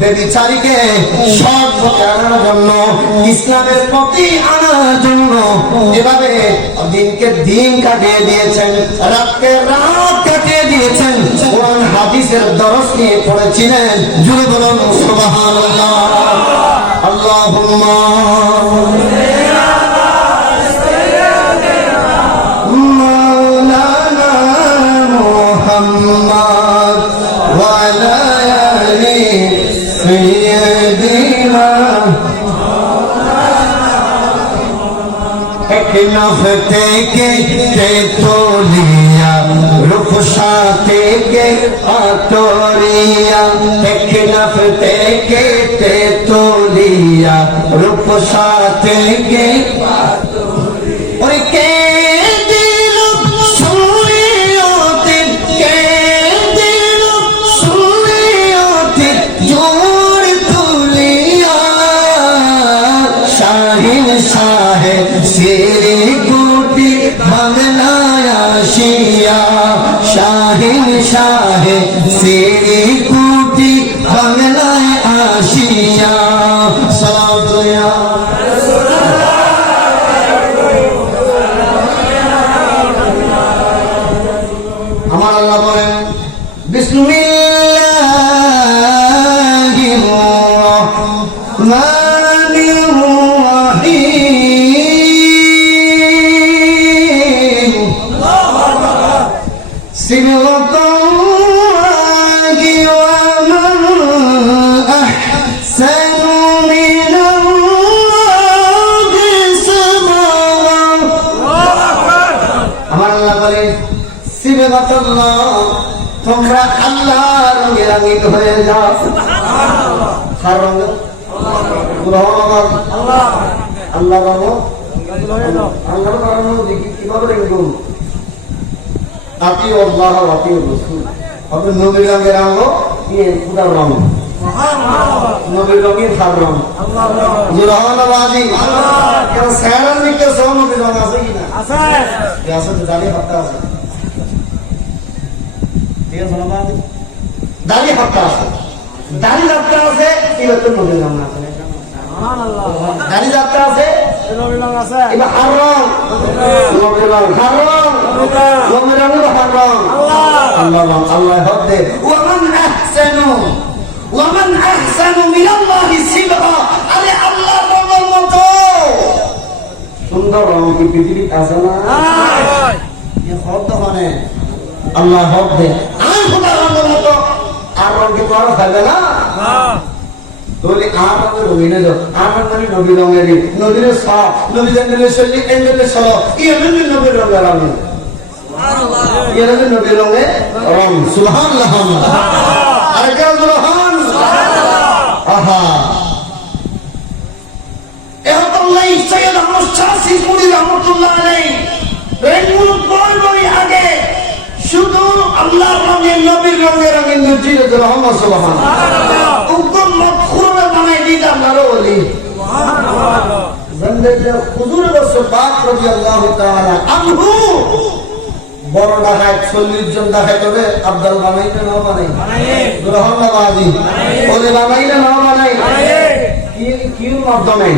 ব্যভিচারীকে সৎ পথে আনার জন্য, ইসলামের পথে আনার জন্য এভাবে দিনকে দিন কাটিয়ে দিয়েছেন, রাতকে রাত কাটিয়ে দিয়েছেন। কোরআন হাদিসের দরস নিয়ে পড়েছিলেন। জুড়ে বলুন সুবহানাল্লাহ। আল্লাহুম্মা नफते के तोलिया रुखसाते के आतोरिया, एक नफते के तोलिया रुखसाते के और के दिल सुनियोते के दिल सुनियोते जोड़ तुलिया शाहिन शाहे शेरे कोटी बंगलाया शिया शाहिन शाहे शेरे कोटी बंगलाया शिया। सलाम दुनिया আমার আল্লাহ বলেন বিসমিল্লাহির রহমানির রহিম সিবতাল্লাহি ওয়া মান আহসানু মিনাল্লাহি ইবাদাল্লাহ তোমরা আল্লাহ রঙে রঙিন হয়ে যাও সুবহানাল্লাহ কার রঙ আল্লাহ আল্লাহ রঙ আল্লাহ রঙ দেখি কিভাবে রঙ আতি আল্লাহ আতি রাসূল আপনি নবীর রঙের রঙ কি খুদার রঙ নবীর রঙের কার রঙ সুবহানাল্লাহি কেন সারার দিকে নবীর রঙ আছে কি না আছে আছে তো দাঁড়িয়ে হাতটা আছে ঠিক আছে না দাঁড়িয়ে হাতটা আছে দাঁড়িয়ে হাতটা আছে এবার তো নবীর রঙ আছে সুবহানাল্লাহ দাঁড়িয়ে হাতটা আছে নবীর রঙ আছে এবার আর রঙ নবীর রঙ আর রঙ নবীর রঙ আর রঙ আল্লাহ আল্লাহ আল্লাহ হদে ওয়ামান আহসানু মিনাল্লাহি সিবগা আরে আল্লাহ রঙের মতো সুন্দর রঙ কি পৃথিবী আছে না এই হদ মানে আল্লাহ হদে আর খোদা রঙের মতো আর রঙ কি করা যাবে না তাহলে আর রঙের রঙিনে যাও আর মানে নবী রঙের নবীর সব নবী জানলে চলি এন্ডলে সব এই নবী নবীর রঙের রঙ সুবহানাল্লাহ এই নবী রঙের রঙ সুবহানাল্লাহ আর কেন সুবহান আহা এহতাল্লাহ সৈয়দ আহমদ শাহ সিরপুরি রহমাতুল্লাহ আলাইহি রেনমুল বড় আগে শুধু আল্লাহর রঙের নবীর রঙের রঙের নজির রহমত সুবহানাল্লাহ উকম মদখুর বানাই দিতা আল্লাহর ওলি সুবহানাল্লাহ জিন্দেগি হুজুর রাসূলুল্লাহ রাদিয়াল্লাহু তাআলা আনহু বড় ডাকাত 40 জন ডাকাত হবে আব্দুল বানাইতে না বানাই রহমাতুল্লাহি ওলি বানাইলে না বানাই কি মাধ্যমে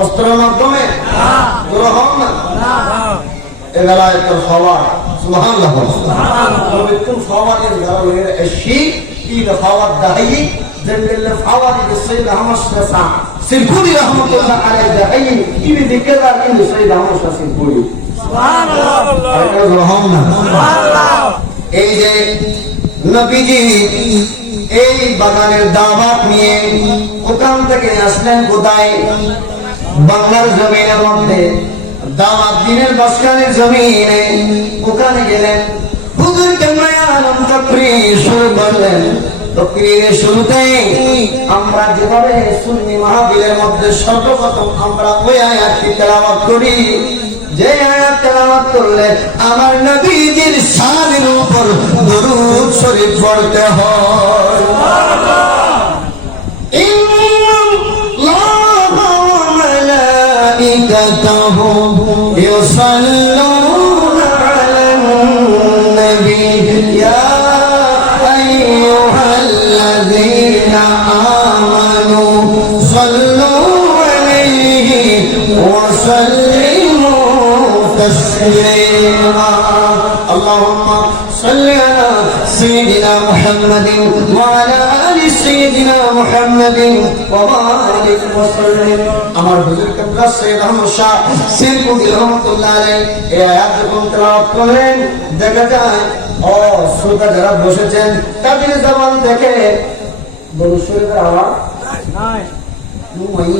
অস্ত্রের মাধ্যমে রহমান না এগালায় তো সওয়ার সুবহানাল্লাহ পবিত্র সওয়ারের গালের এশি কি খাওয়াত দাহি জেন্দেল ফাওয়ারি সাইয়্যিদ আহমদ শাহ সিরপুরি রহমাতুল্লাহ আলাইহি দাহি কি জিকিরদার কিন্তু সাইয়্যিদ আহমদ শাহ সিরপুরি সুবহানাল্লাহ এই যে নবীজি এই বাগানের দাওয়াত নিয়ে ওখান থেকে আসলেন কোথায় বাংলার জমিনের মধ্যে দাওয়াত দিনের বাসখানের জমিনে ওখানে গেলেন হুজুর কেমনে আলম তাকরীর শুরু করলেন তাকরীরের শুরুতে আমরা যেভাবে সুন্নি মাহফিলের মধ্যে সর্বপ্রথম আমরা ওই আয়াতটি তেলাওয়াত করি যে আয়াত তেলাওয়াত করলে আমার নবীজির শানের উপর দরুদ শরীফ পড়তে হয় সুবহানাল্লাহ ইন্নাল্লাহা ওয়া মালাইকাতাহু ইউসাল্লুনা আলান নবী ইয়া আইয়ুহাল্লাযীনা আমানু সাল্লু আলাইহি ওয়া সাল্লিমু تسليما اللهم صل على سيدنا محمد وعلى آل سيدنا محمد وبارك وسلم আমার হুজুর কেবলা সৈয়দ আহমদ শাহ সিরপুরি রহমাতুল্লাহ আলাইহি এই আয়াত যখন তেলাওয়াত করেন দেখা যায় ও শ্রোতা যারা বসেছেন তাদের জবান থেকে বলু শরীফের আওয়াজ নাই নুমাই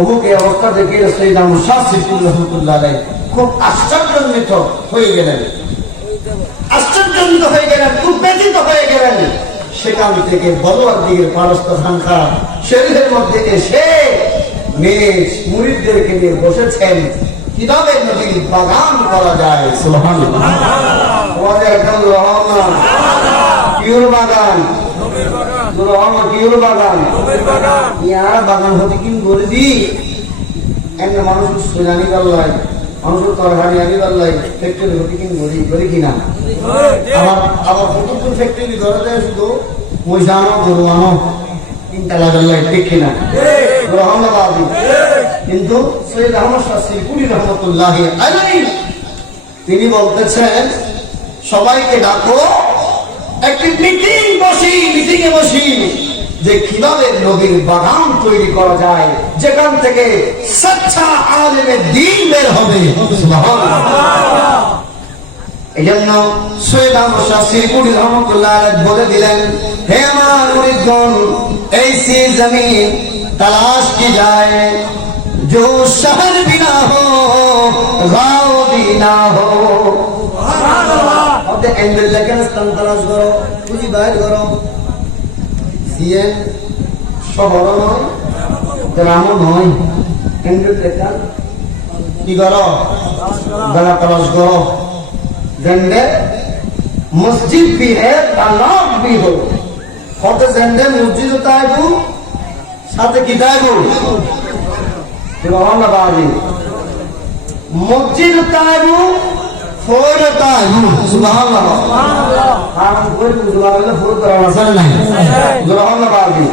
ওকে অবস্থা দেখে সৈয়দ আহমদ শাহ সিরপুরি রহমাতুল্লাহ আলাইহি খুব আশ্চর্যান্বিত হয়ে গেলেন খুব ব্যথিত হয়ে গেলেন সেখান থেকে বলওয়ার দিকের পারস্ত সংখ্যা শরীরের মধ্যে এসে মেজ মুরিদদেরকে নিয়ে বসেছেন কিভাবে নবীর বাগান করা যায় সুবহানাল্লাহ আমাদের এখন রহমান কিউর বাগান নবীর বাগান রহমান কিউর বাগান নবীর বাগান ইয়ার বাগান হতে কি করে দি একটা মানুষ সুনানি আল্লাহ মানুষের তরহারি আমি আল্লাহ ফ্যাক্টরি হতে কি করি কিনা আবার প্রত্যেক ফ্যাক্টরি ধরে শুধু মহিষানো গরু আনো তিনটা লাগাল্লাই ঠিক কিনা রহমাবাদী কিন্তু সৈয়দ আহমদ শাহ সিরপুরি রহমাতুল্লাহ আলাইহি তিনি বলতেছেন সবাইকে ডাকো একটি মিটিংয়ে বসি যে কিভাবে নবীর বাগান তৈরি করা যায় যেখান থেকে সচ্চা আলেমে দ্বীন বের হবে সুবহানাল্লাহ এজন্য সৈয়দ আহমদ শাহ সিরপুরি রহমাতুল্লাহ আলাইহি বলে দিলেন হে আমার মুরিদগণ ऐसी जमीन तलाश की जाए जो शहर भी ना हो गांव भी ना हो এন্ডেল লেখেন স্থান তালাশ করো, পুঁজি বাইর করো। সিএন শহর নয়, গ্রামও নয়, এন্ডেল লেখেন কি করো? জায়গা তালাশ করো। জেন্ডে মসজিদ भी है, तालाब भी हो। কত জেন্ডে মসজিদ তাইবু সাথে কি তাইবু? সুবহানাল্লাহ বাজি। মসজিদ তাইবু ফোর তাইবু। সুবহানাল্লাহ সুবহানাল্লাহ। আম কই বুঝলাম ফোর করা আছে না? সুবহানাল্লাহ বাজি।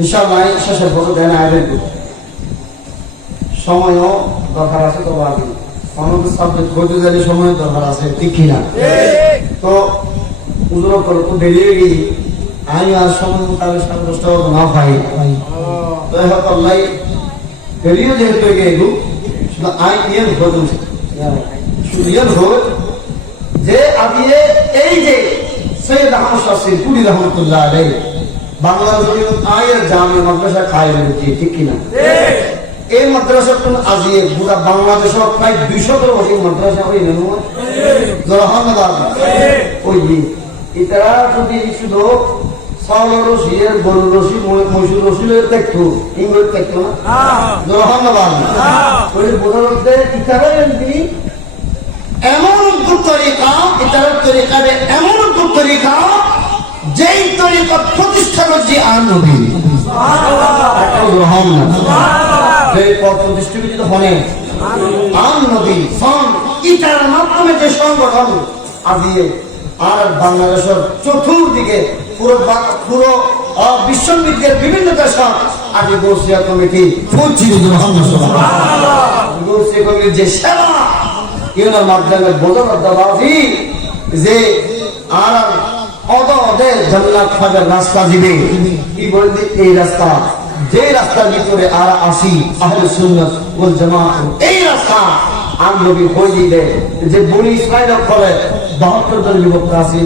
ইনশাআল্লাহ শেষে বড় দেন আইবেন। সময়ও দরকার আছে তো বাজি। আমাদের সাবজেক্ট বলতে গেলে সময় দরকার আছে, ঠিক কিনা? তো উজুর করো তো বেরিয়ে গেলি, আমি আর সময় মোতাবেক 10:30 না পাই। তো হয়তো আল্লাহ বেরিয়ে যেহেতু গেলু, শুধু আই ইয়ের বদল শুধু ইয়ের হোক যে আবিয়ে এই যে সৈয়দ আহমদ শাসির পুরি রহমতুল্লাহ আলাইহি বাংলা জমিন আয়ের জামে মাদ্রাসা খায় রয়েছে, ঠিক কিনা? এই মাদ্রাসা কোন আজিয়ে পুরা বাংলাদেশ প্রায় 200 বছর মাদ্রাসা হয়ে গেল। ওই এটারা যদি শুধু চাউলের রসি, গরুর রসি, মহিষুর রসি দেখতো, ইংরেজ দেখতো না। ওই বোঝা যাচ্ছে ইতারা এমন তরিকা, ইতারার তরিকারে এমন তরিকা যেই তরিকা প্রতিষ্ঠা করছে আর নবী গ্রহণ না। এই পথ প্রতিষ্ঠিত হনে আর নবী সন ইটার মাধ্যমে যে সংগঠন আজিয়ে আর বাংলাদেশের চতুর্দিকে পুরো বিশ্ববিদ্যালয়ের বিভিন্ন দেশে আগে গৌসিয়া কমিটি গৌসিয়া কমিটির যে সেবা ইউনার মাধ্যমে বোঝার দাবাজি যে আর অদে জান্নাত পাবার রাস্তা দিবে। কি বলতে এই রাস্তা, যে রাস্তার ভিতরে আর আসি আহলে সুন্নাত ওয়াল জামাত, এই রাস্তা আর নবী হয়ে দিবে যে বনি ইসরাইল করে 72 জন বিভক্ত আছে,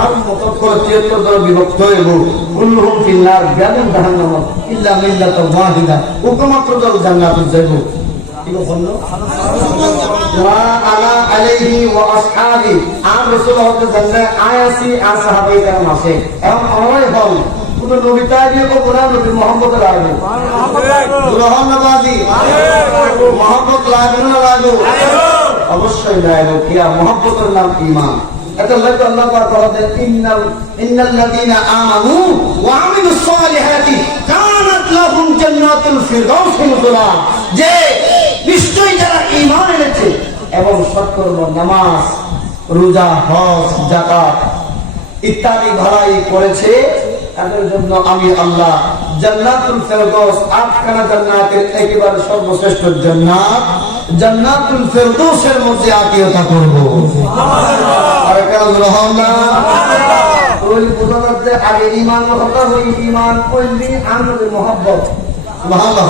আর মত করে 73 জন বিভক্ত হইব। কুল্লুহুম ফিন্নার গাদান জাহান্নাম ইল্লা মিল্লাত ওয়াহিদা, একমাত্র দল জান্নাতে যাইব। কি বললো? ওয়া আলা আলাইহি ওয়া আসহাবি, আর রাসূল হতে জানলে আয়াসি আর সাহাবায়ে কেরাম আছে। এবং আমরাই হল কোন নবী তাইবে কো কোরআন নবী মুহাম্মদ লাগবে, গ্রহণ নবাজি মুহাম্মদ লাগবে না লাগবে? অবশ্যই লাগবে। কি আর মুহাম্মদের নাম ঈমান। এটা লাগে আল্লাহ পাক বলেন ইন্নাল্লাযীনা আমানু ওয়া আমিলুস সালিহাতি কানাত লাহুম জান্নাতুল ফিরদাউস নুজুলা, যে নিশ্চয়ই যারা ঈমান এনেছে এবং সৎকর্ম, নামাজ, রোজা, হজ, যাকাত ইত্যাদি ভলাই করেছে, তাদের জন্য আমি আল্লাহ জান্নাতুল ফিরদাউস, 8খানা জান্নাতের একেবারে সর্বশ্রেষ্ঠ জান্নাত জান্নাতুল ফিরদাউসের মধ্যে আত্মীয়তা করব। সুবহানাল্লাহ। আর কারণ রহম না ওই বুঝাতে আগে ঈমান কথা হই, ঈমান কইলি আনন্দের মহব্বত। সুবহানাল্লাহ।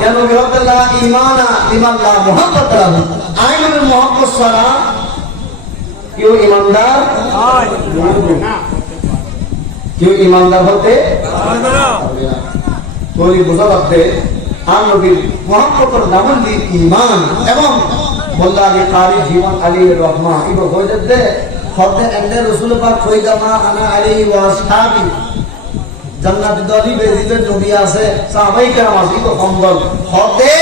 কেন বিহদাল্লাহ ঈমানা লিমাল্লাহ মুহাব্বত রাহু, আইনের মহব্বত ছাড়া কেউ ঈমানদার না, কেউ ঈমানদার হতে পারবে না। ওই বোঝা যাচ্ছে আর নবীর মুহাব্বতের নাম হল ঈমান। এবং মোল্লা আলী কারি জীবন আলী রহমা ইবো হয়ে যাচ্ছে হতে এন্ডে রাসূল পাক কই জামা আনা আলাইহি ওয়া আসহাবি, জান্নাত দলি বেজিদের নবী আছে, সাহাবায়ে কেরাম আছে, ইবো সম্বল হতে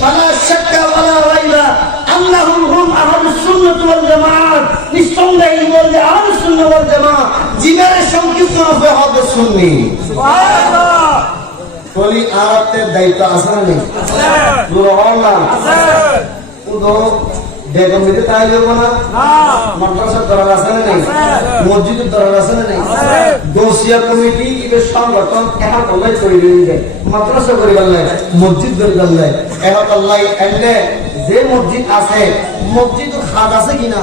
ফালা শাক্কা ওয়ালা রাইবা আন্নাহুম হুম আহলুস সুন্নাত ওয়াল জামাত, নিঃসন্দেহে বলে আহলুস সুন্নাত ওয়াল জামাত জীবনের সংক্ষিপ্ত রূপে হবে সুন্নি। সুবহানাল্লাহ। বলি আরতের দায়িত্ব আছে না নেই? আছে। উদো বেগম দিতে তাই যাবো না, মাদ্রাসার দরকার আছে না নেই? মসজিদের দরকার আছে না নেই? গৌসিয়া কমিটি এর সংগঠন এখন আল্লাহ তৈরি হয়ে যায়, মাদ্রাসা করে গেলে, মসজিদ করে গেলে এখন আল্লাহ এন্ডে যে মসজিদ আছে, মসজিদ খাদ আছে কিনা,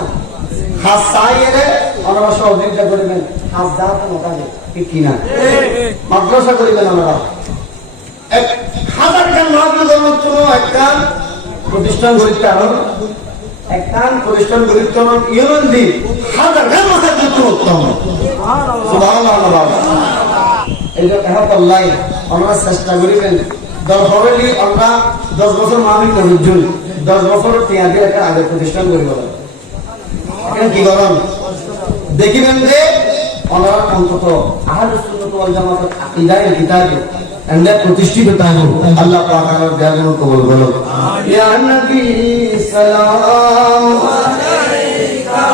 খাদ চাই এনে আমরা সহযোগিতা করবেন, খাদ যা তো মোটামুটি ঠিক কিনা, মাদ্রাসা করবেন আমরা 1000 খান মাদ্রাসার জন্য একটা প্রতিষ্ঠান গড়িতে আরো একটা প্রতিষ্ঠান গড়িতে ইউনিয়ন দি 1000 খান মাদ্রাসা উত্তম। সুবহানাল্লাহ। এই যে এখন আল্লাহ আমরা চেষ্টা করিবেন দরকারলি আমরা 10 বছর মাহফিল নজরুল 10 বছর টিয়া দিয়ে একটা আগে প্রতিষ্ঠান করিব। কি করেন দেখিবেন যে ওনারা অন্তত আহলে সুন্নাত ওয়াল জামাতের আকীদায় কিতাবে এন্ড প্রতিষ্ঠিত তাই আল্লাহ পাক আমার দয়াগুণ কবুল করুন ইয়া নবী সালাম আলাইকা